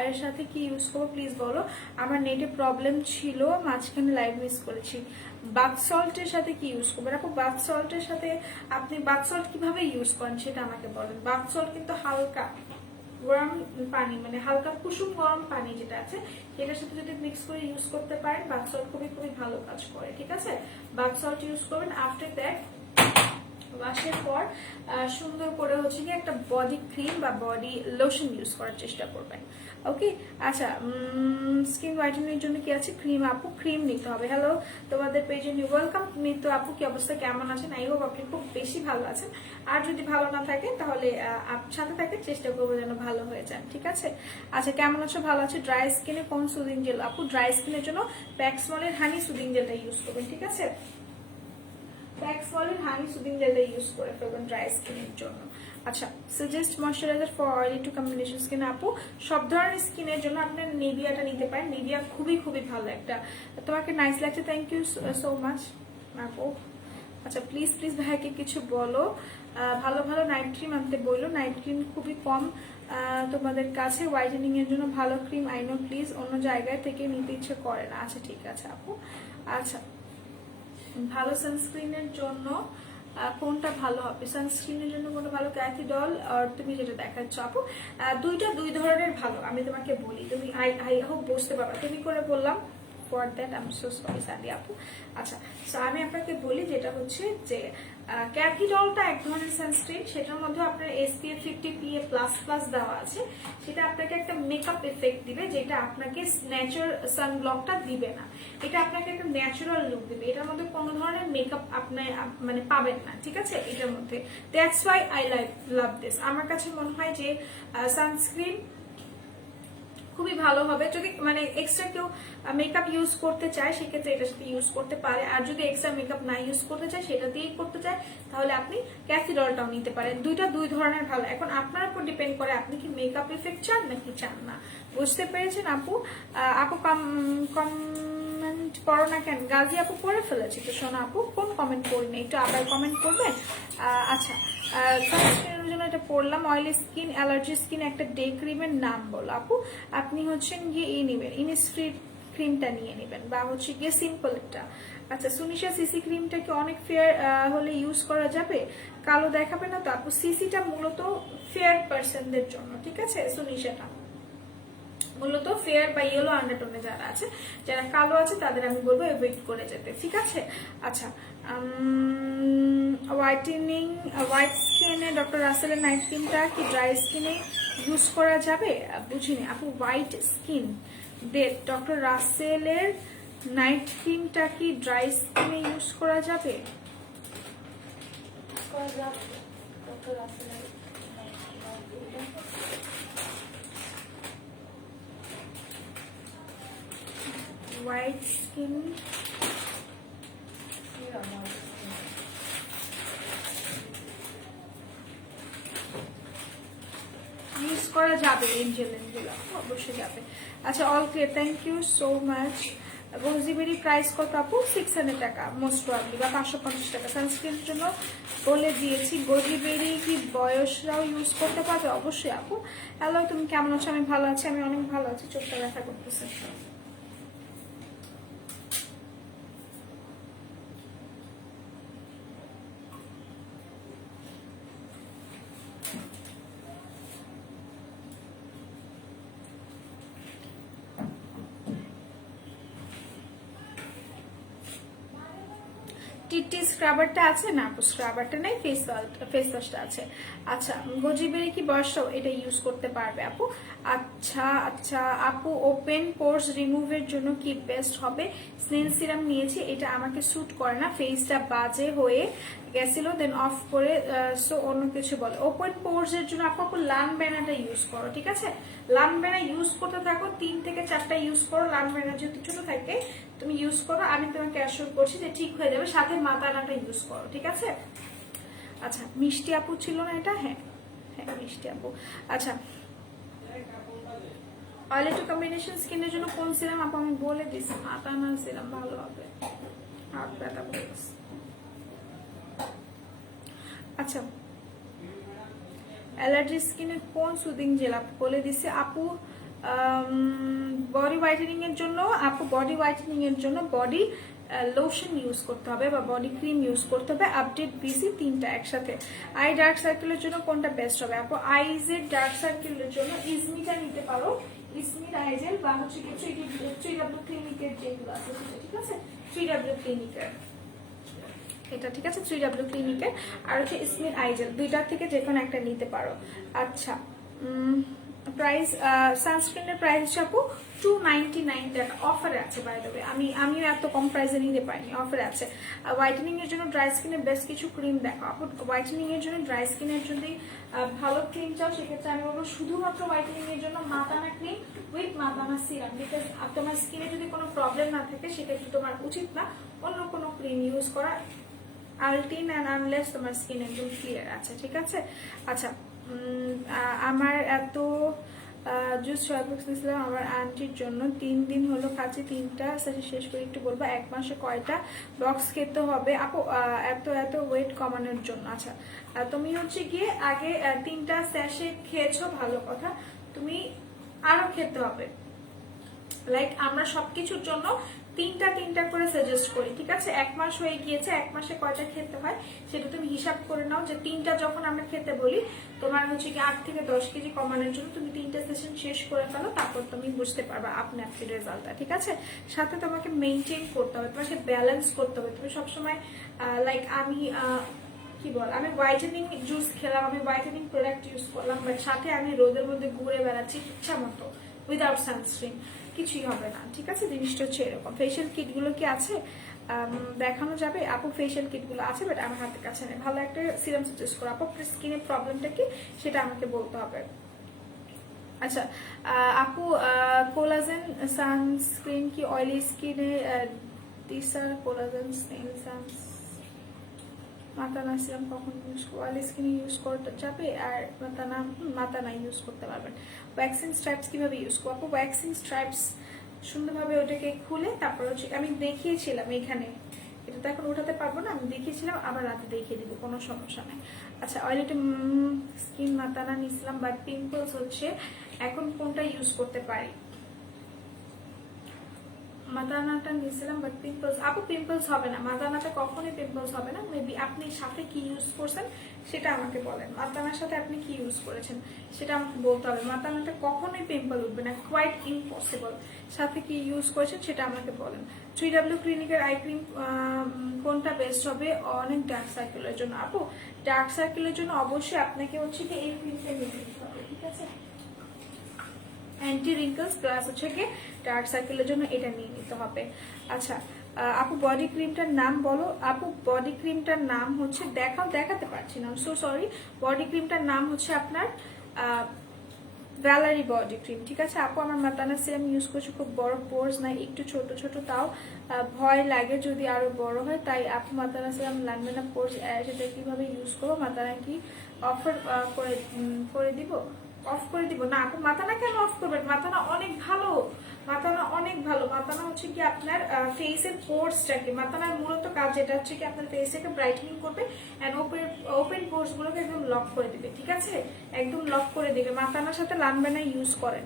এর সাথে কি ইউজ করবো প্লিজ বলো। আমার নেটে প্রবলেম ছিল, মাঝখানে লাইভ মিস করেছি। বাথ সল্টের সাথে কি ইউজ করবেন আপু? বাথ সল্টের সাথে আপনি বাথ সল্ট কিভাবে ইউজ করেন সেটা আমাকে বলেন। বাথ সল্ট কিন্তু হালকা গরম পানি, মানে হালকা কুসুম গরম পানি যেটা আছে, সেটার সাথে যদি মিক্স করে ইউজ করতে পারেন, বাথ সল্ট খুবই খুবই ভালো কাজ করে, ঠিক আছে? বাথ সল্ট ইউজ করবেন। আফটার দ্যাট ওয়াশের পর সুন্দর করে হচ্ছে কি একটা বডি ক্রিম বা বডি লোশন ইউজ করার চেষ্টা করবেন, ওকে? আচ্ছা, স্কিন হোয়াইটেনিং এর জন্য কি আছে? ক্রিম আপু, ক্রিম নিতে হবে। হ্যালো, তোমাদের পেজে নিউ ওয়েলকাম। মিতু আপু, কি অবস্থা, কেমন আছেন? আই হোপ আপনি খুব বেশি ভালো আছেন। আর যদি ভালো না থাকে তাহলে সাথে থাকে, চেষ্টা করবো যেন ভালো হয়ে যান, ঠিক আছে? আচ্ছা, কেমন আছো? ভালো আছে। ড্রাই স্কিনে কোন সুদিং জেল আপু? ড্রাই স্কিনের জন্য প্যাক্সমলের হানি সুদিং জেলটা ইউজ করবেন, ঠিক আছে? প্যাক্সমলের হানি সুদিং জেলটা ইউজ করে ফেলবেন ড্রাই স্কিনের জন্য। আচ্ছা, suggest moisturiser for oily two combination skin আপু। সব ধরনের স্কিনের জন্য আপনি নিভিয়াটা নিতে পারেন, নিভিয়া খুবই খুবই ভালো একটা। তোমাকে নাইস লাগছে, থ্যাংক ইউ সো মাচ আপু। আচ্ছা, প্লিজ প্লিজ ভাইকে কিছু বলো, ভালো ভালো নাইট ক্রিম আনতে বললো। নাইট ক্রিম খুবই কম তোমাদের কাছে, হোয়াইটেনিং এর জন্য ভালো ক্রিম আইনো প্লিজ, অন্য জায়গায় থেকে নিতে ইচ্ছে করে না। আচ্ছা ঠিক আছে আপু। আচ্ছা, ভালো সানস্ক্রিনের জন্য কোনটা ভালো হবে? সানস্ক্রিনের জন্য কোনটা ভালো, ক্যাথিডল আর তুমি যেটা দেখাচ্ছ আপু, দুইটা দুই ধরনের ভালো। আমি তোমাকে বলি, তুমি আই হোপ বুঝতে পারবা। তুমি করে বললাম, for that I am so sorry সাদি আপু। আচ্ছা, সো আমি আপনাকে বলি যেটা হচ্ছে যে ক্যাথিডলটা এক ধরনের সানস্ক্রিন, সেটার মধ্যে আপনার SPF 50 PA++ দেওয়া আছে। সেটা আপনাকে একটা মেকআপ এফেক্ট দিবে, যেটা আপনাকে ন্যাচারাল সানব্লকটা দিবে না। এটা আপনাকে একটা ন্যাচারাল লুক দিবে, এটার মধ্যে কোনো ধরনের মেকআপ আপনি মানে পাবেন না, ঠিক আছে? এটার মধ্যে that's why I love this. আমার কাছে মনে হয় যে সানস্ক্রিন খুবই ভালো হবে। যদি মানে এক্সট্রা কেউ মেকআপ ইউজ করতে চায়, সেক্ষেত্রে এটার সাথে ইউজ করতে পারে। আর যদি এক্সট্রা মেকআপ না ইউজ করতে চায়, সেটা দিয়েই করতে চায়, তাহলে আপনি ক্যাথিডলটাও নিতে পারেন। দুইটা দুই ধরনের ভালো। এখন আপনার উপর ডিপেন্ড করে আপনি কি মেকআপ এফেক্ট চান নাকি চান না। বুঝতে পেরেছেন আপু? আপু কমেন্ট কমেন্ট পড়ো না কেন? গাজী আপু পড়ে ফেলেছি তো সোনা আপু, কোন কমেন্ট পড়িনি? একটু আবার কমেন্ট করবেন। আচ্ছা, সানস্ক্রিনের জন্য এটা পড়লাম। অয়েলি স্কিন, অ্যালার্জি স্কিন, একটা ডে ক্রিমের নাম বলো আপু। আপনি হচ্ছেন গিয়ে নেবেন, ইনিসফ্রি ক্রিমটা নিয়ে নেবেন, বা হচ্ছে গিয়ে সিম্পল একটা। আচ্ছা, সুনিশা সিসি ক্রিমটা কি অনেক ফেয়ার হলে ইউজ করা যাবে? কালো দেখাবে না তো আপু? সিসিটা মূলত ফেয়ার পার্সনদের জন্য, ঠিক আছে? সুনিশাটা মূলত ফেয়ার বা ইয়েলো আন্ডারটোনে যারা আছে, যারা কালো আছে তাদের আমি বলবো এভয়েড করে যেতে, ঠিক আছে? আচ্ছা, হোয়াইটেনিং, হোয়াইট স্কিনে ডক্টর রাসেলের নাইট ক্রিমটা কি ড্রাই স্কিনে ইউজ করা যাবে? বুঝিনি আপু, হোয়াইট স্কিন ডক্টর রাসেলের নাইট ক্রিমটা কি ড্রাই স্কিনে ইউজ করা যাবে? ডক্টর রাসেলের হোয়াইট স্কিন ইউজ করা যাবে, এঞ্জেল এঞ্জেলা অবশ্যই যাবে। আচ্ছা, all clear, thank you so much. Gooseberry price কত আপু? 600 টাকা মোস্ট প্রবাবলি, বা 550 টাকা। সানস্ক্রিনের জন্য বলে দিয়েছি। গজিবেরি কি বয়সরাও ইউজ করতে পারবে? অবশ্যই আপু। হ্যালো, তুমি কেমন আছো? আমি ভালো আছি, আমি অনেক ভালো আছি। চোখটা ব্যথা করতেছে। টিটি স্ক্রাবারটা আছে না আপু? স্ক্রাবারটা নেই, ফেস ওয়াশটা আছে। আচ্ছা, গজিবেরি কি বয়সটাও এটা ইউজ করতে পারবে আপু? আচ্ছা আচ্ছা আপু, ওপেন পোর্স রিমুভের জন্য কি বেস্ট হবে? স্নেল সিরাম নিয়েছি, এটা আমাকে স্যুট করে না, ফেসটা বাজে হয়ে গেছিল, দেন অফ করে, সো অন্য কিছু বলে। ওপেন পোর্স এর জন্য আপু লানবেনাটা ইউজ করো, ঠিক আছে? লানবেনা ইউজ করতে থাকো, 3 থেকে 4টা ইউজ করো। লানবেনা যেহেতু ছোট থাকে, তুমি ইউজ করো, আমি তোমাকে অ্যাসিওর করছি যে ঠিক হয়ে যাবে। সাথে মাথানাটা ইউজ করো, ঠিক আছে? আচ্ছা, মিষ্টি আপু ছিল না এটা? হ্যাঁ হ্যাঁ, মিষ্টি আপু। আচ্ছা, অয়েলি টু কম্বিনেশন স্কিনের জন্য কোন সিরাম আপু? আমি বলে দিছি, মাথানা সিরাম ভালো হবে, হাত ব্যথা করতেছে। আচ্ছা, অ্যালার্জি স্কিনে কোন সুদিং জেল আপু? বলে দিছে আপু। বডি হোয়াইটেনিং এর জন্য আপু, বডি হোয়াইটেনিং এর জন্য বডি লোশন ইউজ করতে হবে বা বডি ক্রিম ইউজ করতে হবে। আপডেট বিসি 3টা একসাথে। আই ডার্ক সার্কেলের জন্য কোনটা বেস্ট হবে আপু? আইজের ডার্ক সার্কেলের জন্য ইসমিটা নিতে পারো, ইসমির আইজেল, বা হচ্ছে কি 3W ক্লিনিকের যেগুলো আছে, ঠিক আছে? 3W ক্লিনিকের এটা, ঠিক আছে? 3W ক্লিনিকের আর হচ্ছে ইসমির আইজেল, দুইটার থেকে যে কোনো একটা নিতে পারো। আচ্ছা, প্রাইস, সানস্ক্রিনের প্রাইস আপু 299 টাকা, অফারে আছে বাই দ্য ওয়ে। আমিও এত কম প্রাইসে নিতে পারিনি, অফারে আছে। হোয়াইটেনিং এর জন্য ড্রাই স্কিনের বেশ কিছু ক্রিম দেখো আপু। হোয়াইটেনিং এর জন্য, ড্রাই স্কিনের যদি ভালো ক্রিম চাও, সেক্ষেত্রে আমি বলবো শুধুমাত্র হোয়াইটেনিং এর জন্য মাতানা ক্রিম উইথ মাতানা সিরাম, বিকজ তোমার স্কিনে যদি কোনো প্রবলেম না থাকে, সেক্ষেত্রে তোমার উচিত না অন্য কোনো ক্রিম ইউজ করা, আলটিন অ্যান্ড আনলেস তোমার স্কিন একদম ক্লিয়ার আছে, ঠিক আছে? আচ্ছা, আমার এত জুস সয়াবক্স দিয়েছিলাম আমার আন্টির জন্য, 3 দিন হলো খাচ্ছি, 3টা সেটা শেষ করে একটু বলবো 1 মাসে কয়টা বক্স খেতে হবে আপু? এত ওয়েট কমানোর জন্য। আচ্ছা, তুমি হচ্ছে গিয়ে আগে 3টা স্যাশে খেয়েছো, ভালো কথা, তুমি আরো খেতে হবে। লাইক আমরা সবকিছুর জন্য 3টা করে সাজেস্ট করি, ঠিক আছে? 1 মাস হয়ে গিয়েছে, 1 মাসে কয়টা খেতে হয় সেটা তুমি হিসাব করে নাও, যে 3টা যখন আমরা খেতে বলি, তোমার হচ্ছে কি 8 থেকে 10 কেজি কমানোর জন্য তুমি 3টা সেশন শেষ করে ফেলো, তারপর তুমি বুঝতে পারবে আপনি রেজাল্টটা, ঠিক আছে? সাথে তোমাকে মেনটেন করতে হবে, তোমাকে ব্যালেন্স করতে হবে। তুমি সবসময় লাইক আমি আমি হোয়াইটেনিং জুস খেলাম, আমি হোয়াইটেনিং প্রোডাক্ট ইউজ করলাম, বাট সাথে আমি রোদের মধ্যে ঘুরে বেড়াচ্ছি ইচ্ছা মতো উইদাউট সানস্ক্রিন, কিছুই হবে না, ঠিক আছে? জিনিসটা হচ্ছে এরকম। ফেশিয়াল কিট গুলো কি আছে দেখানো যাবে আপু? ফেশিয়াল কিট গুলো আছে, বাট আমার হাতের কাছে নেই। ভালো একটা সিরাম সাজেস্ট করো আপু, স্কিনের প্রবলেমটা কি সেটা আমাকে বলতে হবে। আচ্ছা আপু, কোলাজেন সানস্ক্রিন কি অয়েলি স্কিনে দিসার? কোলাজেন স্নেল মাতানা সিরাম কখন ইউজ করবো? অয়েলি স্কিনে ইউজ করতে যাবে, আর মাতানা ইউজ করতে পারবেন। ওয়াক্সিং স্ট্রাইপস কিভাবে ইউজ করবো? ওয়াক্সিং স্ট্রাইপস সুন্দরভাবে ওটাকে খুলে তারপর হচ্ছে আমি দেখিয়েছিলাম এখানে, এটা তো এখন উঠাতে পারবো না, আমি দেখিয়েছিলাম আবার রাতে দেখিয়ে দিব, কোনো সমস্যা নাই। আচ্ছা অয়েলিটি স্কিন মাতানা নিছিলাম, বাট পিম্পলস হচ্ছে, এখন কোনটা ইউজ করতে পারি? মাদানাটা নিয়েছিলাম বাট পিম্পলস, আপু পিম্পলস হবে না, মাদানাটা কখনোই পিম্পলস হবে না। মেবি আপনি সাথে কি ইউজ করছেন সেটা আমাকে বলেন, মাদানার সাথে আপনি কি ইউজ করেছেন সেটা আমাকে বলতে হবে। মাদানাটা কখনোই পিম্পল উঠবে না, কোয়াইট ইম্পসিবল। সাথে কি ইউজ করেছেন সেটা আমাকে বলেন। 3W ক্লিনিকের আই ক্রিম কোনটা বেস্ট হবে অনেক ডার্ক সার্কেলের জন্য? আপু ডার্ক সার্কেলের জন্য অবশ্যই আপনাকে হচ্ছে কি এই ক্রিমটা নিয়ে নিতে হবে, ঠিক আছে? অ্যান্টি রিঙ্কলস প্লাস হচ্ছে কি ডার্ক সার্কেলের জন্য এটা নিয়ে নিতে হবে। আচ্ছা আপু বডি ক্রিমটার নাম বলো। আপু বডি ক্রিমটার নাম হচ্ছে, দেখাতে পারছি না, সো সরি। বডি ক্রিমটার নাম হচ্ছে আপনার ভ্যালারি বডি ক্রিম, ঠিক আছে আপু? আমার মাতানা সিরাম ইউজ করছি, খুব বড় পোর্স নাই, একটু ছোট ছোট, তাও ভয় লাগে যদি আরো বড় হয়, তাই আপু মাতানা সিরাম লাগবে না পোর্স, সেটা কিভাবে ইউজ করবো? মাতানা কি অফার করে দিব? অফ করে দিব না আপু, মাথানা কেন অফ করবেন? মাথানা অনেক ভালো, মাথানা অনেক ভালো। মাথানা হচ্ছে কি আপনার ফেসের পোর্সটাকে, মাথানার মূলত কাজ যেটা হচ্ছে কি আপনার ফেসটাকে ব্রাইটনিং করবে এন্ড ওপেন পোর্স গুলোকে একদম লক করে দিবে, ঠিক আছে? একদম লক করে দিবে। মাথানার সাথে লানবেনা ইউজ করেন,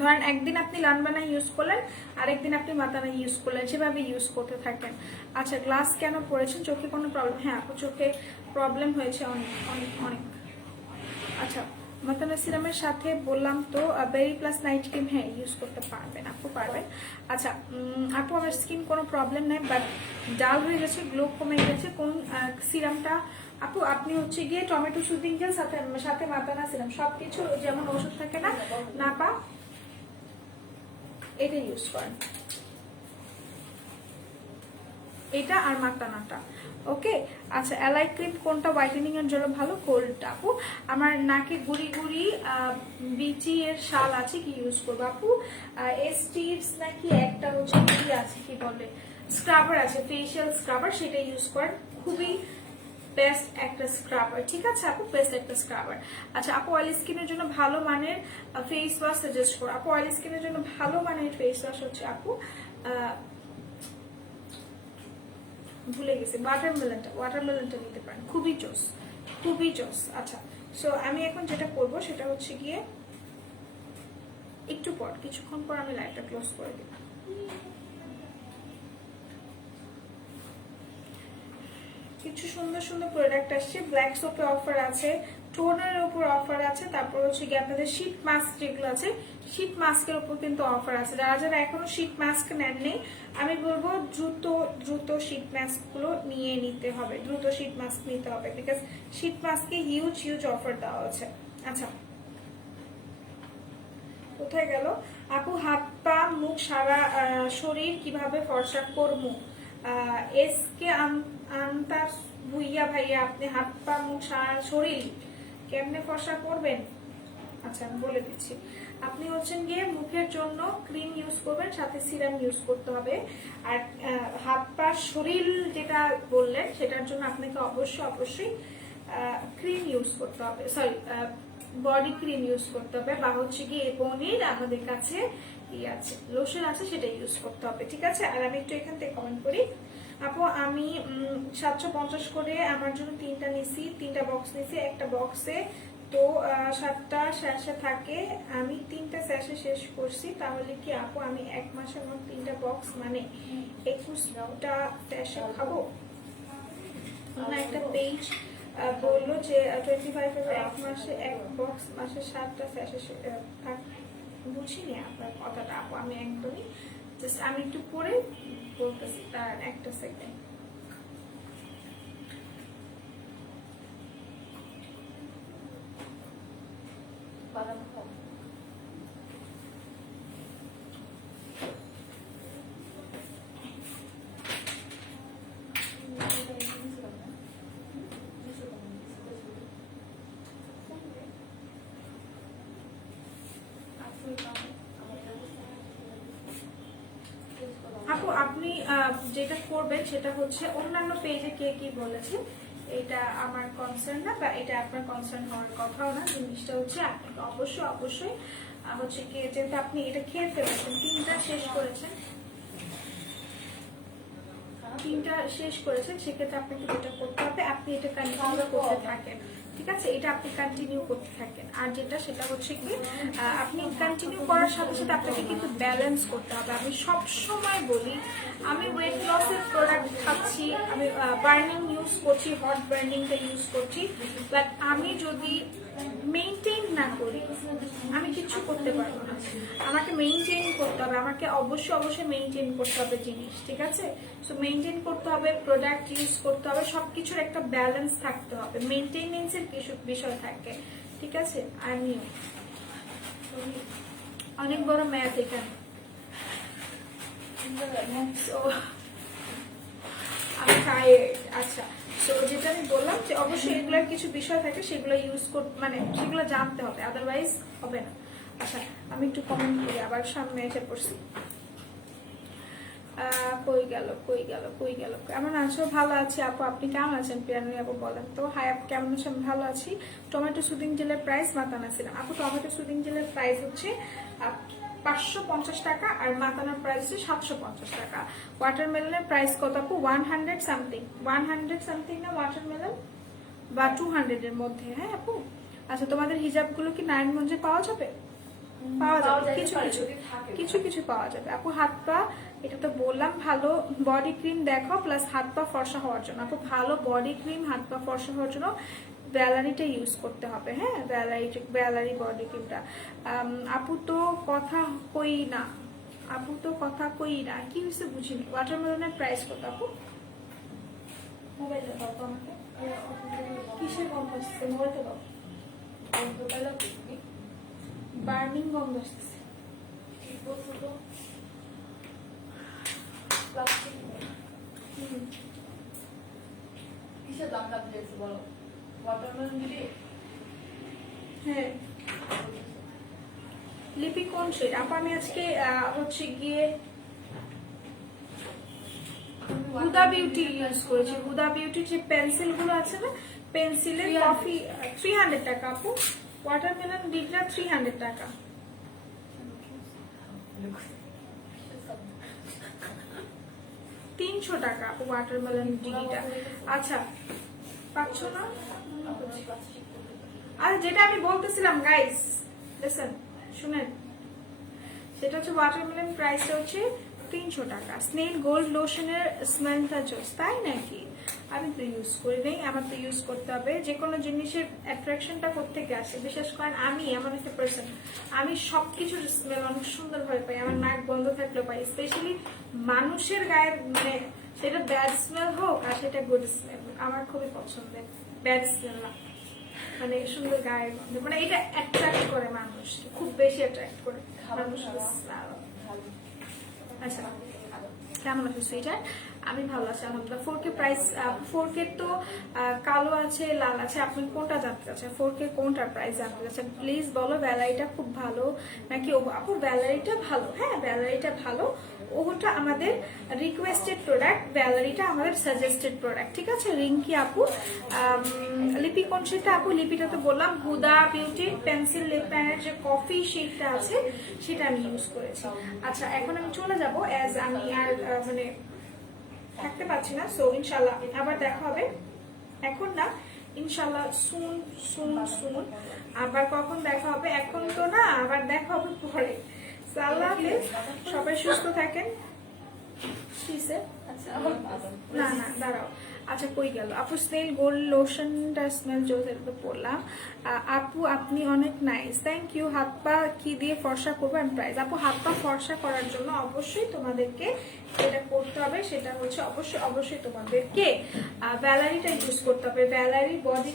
ধরেন একদিন আপনি লানবানা ইউজ করলেন, আরেকদিন আপনি মাতানা ইউজ করলেন, সেভাবে ইউজ করতে থাকেন। আচ্ছা গ্লাস কেন পড়েছেন? চোখে কোনো প্রবলেম? হ্যাঁ আপু চোখে প্রবলেম হয়েছে অনেক অনেক অনেক। আচ্ছা মাতানা সিরামের সাথে বললাম তো বেরি প্লাস নাইট ক্রিম, হ্যাঁ ইউজ করতে পারবেন আপু, পারবেন। আচ্ছা আপু আমার স্কিন কোনো প্রবলেম নেই, বাট ডাল হয়ে গেছে, গ্লো কমে গেছে, কোন সিরামটা? আপু আপনি হচ্ছে গিয়ে টমেটো সুদিং জেল সাথে মাতানা সিরাম, সবকিছু যেমন ওষুধ থাকে না নাপা, এটা ইউজ করেন, এটা আর মাতানাটা, ওকে? আচ্ছা অ্যালাই ক্রিম কোনটা হোয়াইটেনিং এর জন্য ভালো? কোল্ড। আপু আমার নাকে গুড়ি গুড়ি বিচি এর শাল আছে, কি ইউজ করবো আপু? এসটিভস নাকি একটা হচ্ছে কি আছে, কি বলে স্ক্রাবার আছে, ফেশিয়াল স্ক্রাবার, সেটা ইউজ করেন, খুবই বেস্ট একটা স্ক্রাবার, ঠিক আছে আপু? বেস্ট একটা স্ক্রাবার। আচ্ছা আপু অয়েলি স্কিনের জন্য ভালো মানের ফেস ওয়াশ সাজেস্ট করো। আপু অয়েলি স্কিনের জন্য ভালো মানের ফেস ওয়াশ হচ্ছে আপু ভুলে গেছি, ওয়াটারমেলনটা নিতে পারেন, খুবই জোস, খুবই জোস। আচ্ছা সো আমি এখন যেটা করবো সেটা হচ্ছে গিয়ে একটু পর কিছুক্ষণ পর আমি লাইটটা ক্লোজ করে দিব। কিছু সুন্দর সুন্দর প্রোডাক্ট আসছে, ব্ল্যাক সোপে অফার আছে, টোনারের উপর অফার আছে, তারপর হচ্ছে গিয়ে আপনাদের শীট মাস্ক যেগুলো আছে শীট মাস্কের উপর কিন্তু অফার আছে। যারা যারা এখনো শীট মাস্ক নেননি আমি বলবো দ্রুত শীট মাস্ক গুলো নিয়ে নিতে হবে, দ্রুত শীট মাস্ক নিতে হবে, বিকজ শীট মাস্কে হিউজ অফার দেওয়া আছে। আচ্ছা কোথায় গেল আপু? হাত পা মুখ সারা শরীর কিভাবে ফর্সা করবো? এসকে আন্তার ভুইয়া ভাইয়া, আপনি হাত পা মুখ সারা শরীর কেমনে ফর্সা করবেন? আচ্ছা আমি বলে দিচ্ছি, আপনি হচ্ছেন গিয়ে মুখের জন্য ক্রিম ইউজ করবেন, সাথে সিরাম ইউজ করতে হবে। আর হাত পা শরীর যেটা বললেন সেটার জন্য আপনাকে অবশ্যই ক্রিম ইউজ করতে হবে, সরি বডি ক্রিম ইউজ করতে হবে, বা হচ্ছে গিয়ে পনির আমাদের কাছে আছে লোশন আছে সেটা ইউজ করতে হবে, ঠিক আছে? আর আমি একটু এখান থেকে কমেন্ট করি। আপু আমি 750 করে আমার জন্য 3টা নিছি, 3টা বক্স নিছি, একটা বক্সে তো 7টা স্যাশে থাকে, আমি 3টা স্যাশে শেষ করছি, তাহলে কি আপু আমি 1 মাসের মধ্যে 3টা বক্স মানে 21টা স্যাশে খাবো? না একটা পেজ বললো যে 25 এর 1 মাসে 1 বক্স মাসে 7টা স্যাশে বুঝিনি আপনার কথাটা আপু, আমি একদমই জাস্ট আমি একটু পরে বলতেছি, তার একটা সেকেন্ড। বাদাম খাও। আপু আপনি যেটা করবেন সেটা হচ্ছে অন্যান্য পেজে কে কি বলেছে এটা আমার কনসার্ন না, বা এটা আপনার কনসার্ন হওয়ার কথাও না। জিনিসটা হচ্ছে আপনাকে অবশ্যই হচ্ছে কি, যেহেতু আপনি এটা খেয়ে ফেলেছেন, তিনটা শেষ করেছেন, সেক্ষেত্রে আপনাকে যেটা করতে হবে, আপনি এটা কন্টিনিউ করতে থাকেন, ঠিক আছে? এটা আপনি কন্টিনিউ করতে থাকেন। আর যেটা সেটা হচ্ছে কি, আপনি কন্টিনিউ করার সাথে সাথে আপনাকে কিন্তু ব্যালেন্স করতে হবে। আমি সব সময় বলি, আমি ওয়েট লসের প্রোডাক্ট খাচ্ছি, আমি বার্নিং ইউজ করছি, হট বার্নিংটা ইউজ করছি, বাট আমি যদি মেইনটেইন না করি আমি কিছু করতে পারবো না। আমাকে মেইনটেইন করতে হবে, আমাকে অবশ্যই মেইনটেইন করতে হবে জিনিস, ঠিক আছে? সো মেইনটেইন করতে হবে, প্রোডাক্ট ইউজ করতে হবে, সবকিছুর একটা ব্যালেন্স থাকতে হবে, মেইনটেনেন্সের কিছু বিষয় থাকে, ঠিক আছে? আমিও অনেক বড় ম্যাথ এখানে। So, আমি টায়ার্ড। আচ্ছা, তো যেটা আমি বললাম যে অবশ্যই এগুলোর কিছু বিষয় থাকে, সেগুলো ইউজ মানে সেগুলো জানতে হবে, আদারওয়াইজ হবে না। আচ্ছা, আমি একটু কমেন্ট করি, আবার সামনে এসে পড়ছি। কই গেল কেমন আছো? ভালো আছি আপু, আপনি কেমন আছেন? পিয়ানো আপু বলেন তো। হাই আপু, কেমন আছেন? আমি ভালো আছি। টমেটো সুদিং জেলের প্রাইস মাতানা ছিলাম আপু। টমেটো সুদিং জেলের প্রাইস হচ্ছে 550 টাকা, আর মাতানার প্রাইস হচ্ছে 750 টাকা। ওয়াটারমেলনের প্রাইস কত আপু? 100 সামথিং না ওয়াটারমেলন, বা 200 এর মধ্যে। হ্যাঁ আপু, আচ্ছা তোমাদের হিজাবগুলো কি নারায়ণগঞ্জে পাওয়া যাবে? পাওয়া যাবে, কিছু পাওয়া যাবে আপু। হাত পা, এটা তো বললাম, ভালো বডি ক্রিম দেখো, প্লাস হাত পা ফর্সা হওয়ার জন্য আপু, ভালো বডি ক্রিম হাত পা ফর্সা হওয়ার জন্য ব্যালারিটা ইউজ করতে হবে। হ্যাঁ, ব্যালারি বডি ক্রিমটা। আপু তো কথা কই না, কি হয়েছে বুঝিনি। ওয়াটারমেলনের প্রাইস কত আপু? মোবাইলটা দাও তো আমাকে। কিসের গন্ধ আসছে? মোবাইলটা দাও। বার্নিং গন্ধ আসতেছে। কিসের দাম দিয়েছে বলো? ওয়াটারমেলন দিদি। হ্যাঁ, লিপি কোন শেড আপু? আমি আজকে হচ্ছে গিয়ে হুদা বিউটি ইউজ করেছি। হুদা বিউটির যে পেন্সিল গুলো আছে না, পেন্সিলের কফি 300 টাকা আপু। ওয়াটারমেলন ডিগরা 300 টাকা। 300 টাকা আপু ওয়াটারমেলন ডিগিটা। আচ্ছা, পাচ্ছ না? আর যেটা আমি বলতেছিলাম গাইস, লিসেন, শুনেন, সেটা হচ্ছে ওয়াটারমেলন প্রাইসটা হচ্ছে 300 টাকা। স্নেল গোল্ড লোশনের স্মেলটা জোস, তাই নাকি? আমি তো ইউজ করি নাই, আমার তো ইউজ করতে হবে। যে কোনো জিনিসের অ্যাট্রাকশনটা কোত্থেকে আসে? বিশেষ করেন আমি, এমন একটা পার্সন, আমি সবকিছুর স্মেল অনেক সুন্দরভাবে পাই, আমার নাক বন্ধ থাকলেও পাই। স্পেশালি মানুষের গায়ের, মানে সেটা ব্যাড স্মেল হোক আর সেটা গুড স্মেল, আমার খুবই পছন্দের। ব্যাড স্মেল না, মানে সুন্দর গায়ের গন্ধ, মানে এটা অ্যাট্রাক্ট করে মানুষকে, খুব বেশি অ্যাট্রাক্ট করে মানুষকে। আচ্ছা, কেমন আছো সুইটার? আমি ভালো আছি আলহামদুলিল্লাহ। 4K প্রাইস, 4K তো কালো আছে, লাল আছে, আপনি কোনটা জানতে চাচ্ছেন? 4K কোনটার প্রাইস জানতে চাচ্ছেন প্লিজ বলো। ভ্যালারিটা খুব ভালো নাকি? আপু ভ্যালারিটা ভালো, হ্যাঁ ভ্যালারিটা ভালো। ওটা আমাদের রিকোয়েস্টেড প্রোডাক্ট, ভ্যালারিটা আমাদের সাজেস্টেড প্রোডাক্ট, ঠিক আছে? রিঙ্কি আপু, লিপি কোন শেডটা আপু? লিপিটা তো বললাম, হুদা বিউটির পেন্সিল লিপ লাইনার যে কফি শেডটা আছে সেটা আমি ইউজ করেছি। আচ্ছা, এখন আমি চলে যাবো, অ্যাজ আমি আর মানে থাকতে পারছি না। সো ইনশাল্লাহ আবার দেখা হবে, এখন না, ইনশাল্লাহ সুন আবার কখন দেখা হবে, এখন তো না, আবার দেখা হবে পরে। আল্লাহ হাফেজ, সবাই সুস্থ থাকেন। না দাঁড়াও, আচ্ছা কই গেল আপু? স্নেল গোল্ড লোশনটা স্মেল জোস, এটা তো পড়লাম। আপু আপনি অনেক নাইস, থ্যাংক ইউ। হাত পা কি দিয়ে ফর্সা করবো এন্ড প্রাইস? আপু হাত পা ফর্সা করার জন্য অবশ্যই তোমাদেরকে যেটা করতে হবে সেটা হচ্ছে অবশ্যই তোমাদেরকে ভ্যালারিটা ইউজ করতে হবে, ভ্যালারি বডি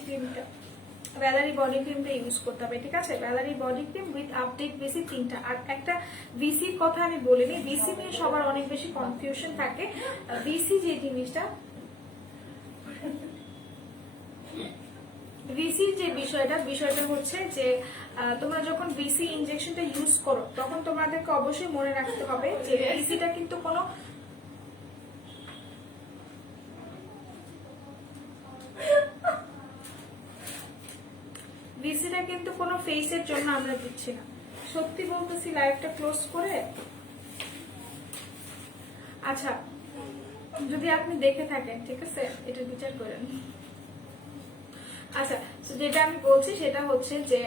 ক্রিমটা ইউজ করতে হবে, ঠিক আছে? ভ্যালারি body cream with update VC 3টা। আর একটা ভিসির কথা আমি বলিনি, ভিসি নিয়ে সবার অনেক বেশি কনফিউশন থাকে। ভিসি যে জিনিসটা, ভিসির যে বিষয়টা হচ্ছে যে তোমরা যখন ভিসি ইনজেকশনটা ইউজ করো তখন তোমাদেরকে অবশ্যই মনে রাখতে হবে যে ভিসিটা কিন্তু কোনো ফেসের জন্য আমরা দিচ্ছি না। সত্যি বলতেছি লাইভটা ক্লোজ করে। আচ্ছা যদি আপনি দেখে থাকেন ঠিক আছে, এটা বিচার করেন। আচ্ছা যেটা আমি বলছি সেটা হচ্ছে যে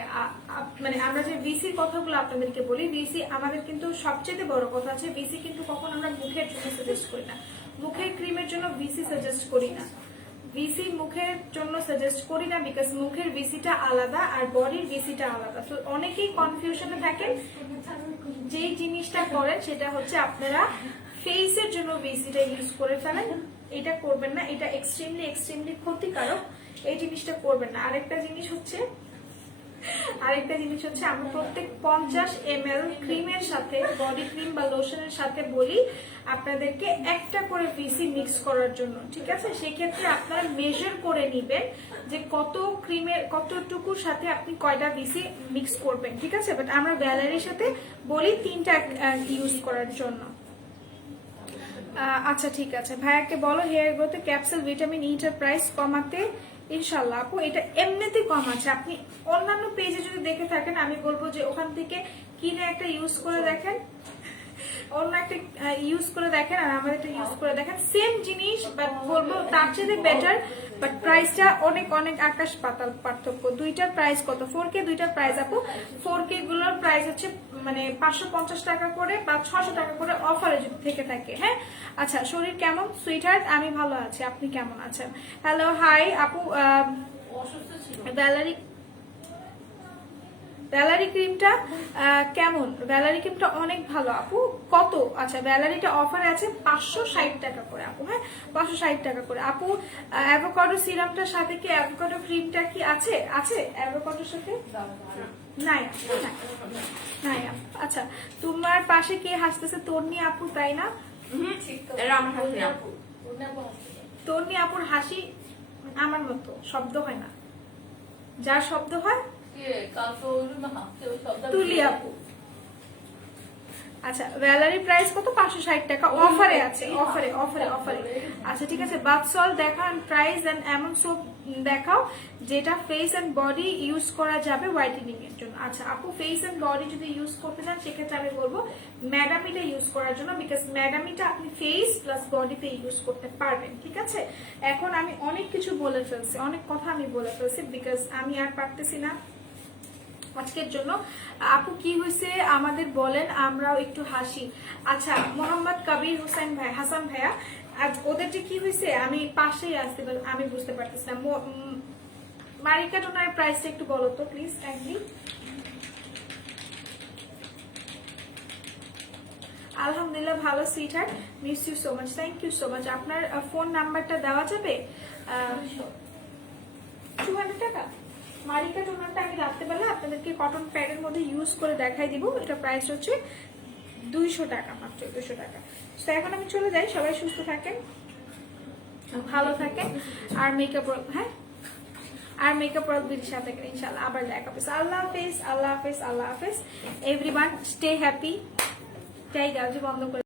মানে আমরা যে ভিসির কথাগুলো আপনাদেরকে বলি, ভিসি আমাদের কিন্তু সবচেয়ে বড় কথা আছে, ভিসি কিন্তু কখন আমরা মুখের জন্য সাজেস্ট করি না, মুখের ক্রিমের জন্য ভিসি সাজেস্ট করি না, ভিসি মুখের জন্য সাজেস্ট করি না, বিকজ মুখের ভিসিটা আলাদা আর বডির ভিসিটা আলাদা। তো অনেকেই কনফিউশনে থাকেন, যেই জিনিসটা করেন সেটা হচ্ছে আপনারা ফেসের জন্য ভিসিটা ইউজ করে ফেলেন, এটা করবেন না, এটা এক্সট্রিমলি ক্ষতিকারক, এই জিনিসটা করবেন না। আরেকটা জিনিস হচ্ছে আমরা প্রত্যেক 50 ml ক্রিমের সাথে, বডি ক্রিম বা লোশনের সাথে বলি আপনাদেরকে একটা করে ভিসি মিক্স করার জন্য, ঠিক আছে? সেক্ষেত্রে আপনারা মেজার করে নিবেন যে কত ক্রিমের কতটুকুর সাথে আপনি কয়টা ভিসি মিক্স করবেন, ঠিক আছে? বাট আমরা গ্যালারির সাথে বলি 3টা ইউজ করার জন্য। আচ্ছা ঠিক আছে, ভাইয়াকে বলো হেয়ার গ্রোথে ক্যাপসুল ভিটামিন ইটার প্রাইস কমাতে। ইনশাল্লাহ আপু এটা এমনিতে কম আছে, আপনি অন্যান্য পেজে যদি দেখে থাকেন আমি বলবো যে ওখান থেকে কিনে একটা ইউজ করে দেখেন, অন্য একটা ইউজ করে দেখেন আর আমাদের একটা ইউজ করে দেখেন, সেম জিনিস বাট বলবো তার চেয়ে বেটার, বাট প্রাইসটা অনেক অনেক আকাশ পাতাল পার্থক্য। দুইটার প্রাইস কত? 4K দুইটার প্রাইস আপু, 4K গুলোর প্রাইস হচ্ছে মানে 550 টাকা করে বা 600 টাকা করে অফারে যদি থেকে থাকে। হ্যাঁ আচ্ছা, শরীর কেমন সুইটহার্ট? আমি ভালো আছি, আপনি কেমন আছেন? হ্যালো হাই আপু, ভ্যালারি ক্রিমটা কেমন? ভ্যালারি ক্রিমটা অনেক ভালো আপু। কত? আচ্ছা ভ্যালারিটা অফারে আছে 560 টাকা করে আপু। হ্যাঁ 560 টাকা করে আপু। অ্যাভোকাডো সিরামটার সাথে কি অ্যাভোকাডো ক্রিমটা কি আছে? আছে অ্যাভোকাডোর সাথে? নাই নাই আপু। আচ্ছা তোমার পাশে কে হাসতেছে? তন্নি আপু, তাই না? তন্নি আপুর হাসি আমার মতো শব্দ হয় না, যার শব্দ হয় তুলি আপু। আচ্ছা ভ্যালারি প্রাইস কত? 560 টাকা, অফারে আছে, অফারে। আচ্ছা ঠিক আছে, বাথ সল্ট দেখাও এন্ড প্রাইস এন্ড এমন সোপ দেখাও যেটা ফেস এন্ড বডি ইউজ করা যাবে হোয়াইটেনিং এর জন্য। আচ্ছা আপু ফেস এন্ড বডি যদি ইউজ করতে চান সেক্ষেত্রে আমি বলবো ম্যাডামিটা ইউজ করার জন্য, বিকজ ম্যাডামিটা আপনি ফেস প্লাস বডিতে ইউজ করতে পারবেন, ঠিক আছে? এখন আমি অনেক কিছু বলে ফেলছি, অনেক কথা আমি বলে ফেলছি, বিকজ আমি আর পারতেছি না আজকের জন্য। আপু কি হয়েছে আমাদের বলেন, আমরাও একটু হাসি। আচ্ছা মোহাম্মদ কবির হোসেন ভাই, হাসান ভাইয়া, আজ ওদের যে কি হয়েছে আমি পাশেই আসতে আমি বুঝতে পারতেছি না। মারিকা টোনার প্রাইসটা একটু বলো তো প্লিজ কাইন্ডলি। আলহামদুলিল্লাহ ভালো sweetheart, miss you so much, thank you so much. আপনার ফোন নাম্বারটা দেওয়া যাবে? 200 টাকা। মারিকা টোনারটা আমি রাত্রেবেলা আপনাদেরকে কটন প্যাডের মধ্যে ইউজ করে দেখাই দিব, এটা প্রাইস হচ্ছে 200 টাকা, মাত্র 200 টাকা। তো এখন আমি চলে যাই, সবাই সুস্থ থাকেন, ভালো থাকেন, আর মেকআপ হ্যাঁ আর মেকআপ প্রোডাক্টের সাথে ইনশাআল্লাহ আবার দেখা হবে। আল্লাহ হাফেজ, আল্লাহ হাফেজ, আল্লাহ হাফেজ এভরিওয়ান, স্টে হ্যাপি। যাই গাছ বন্ধ করে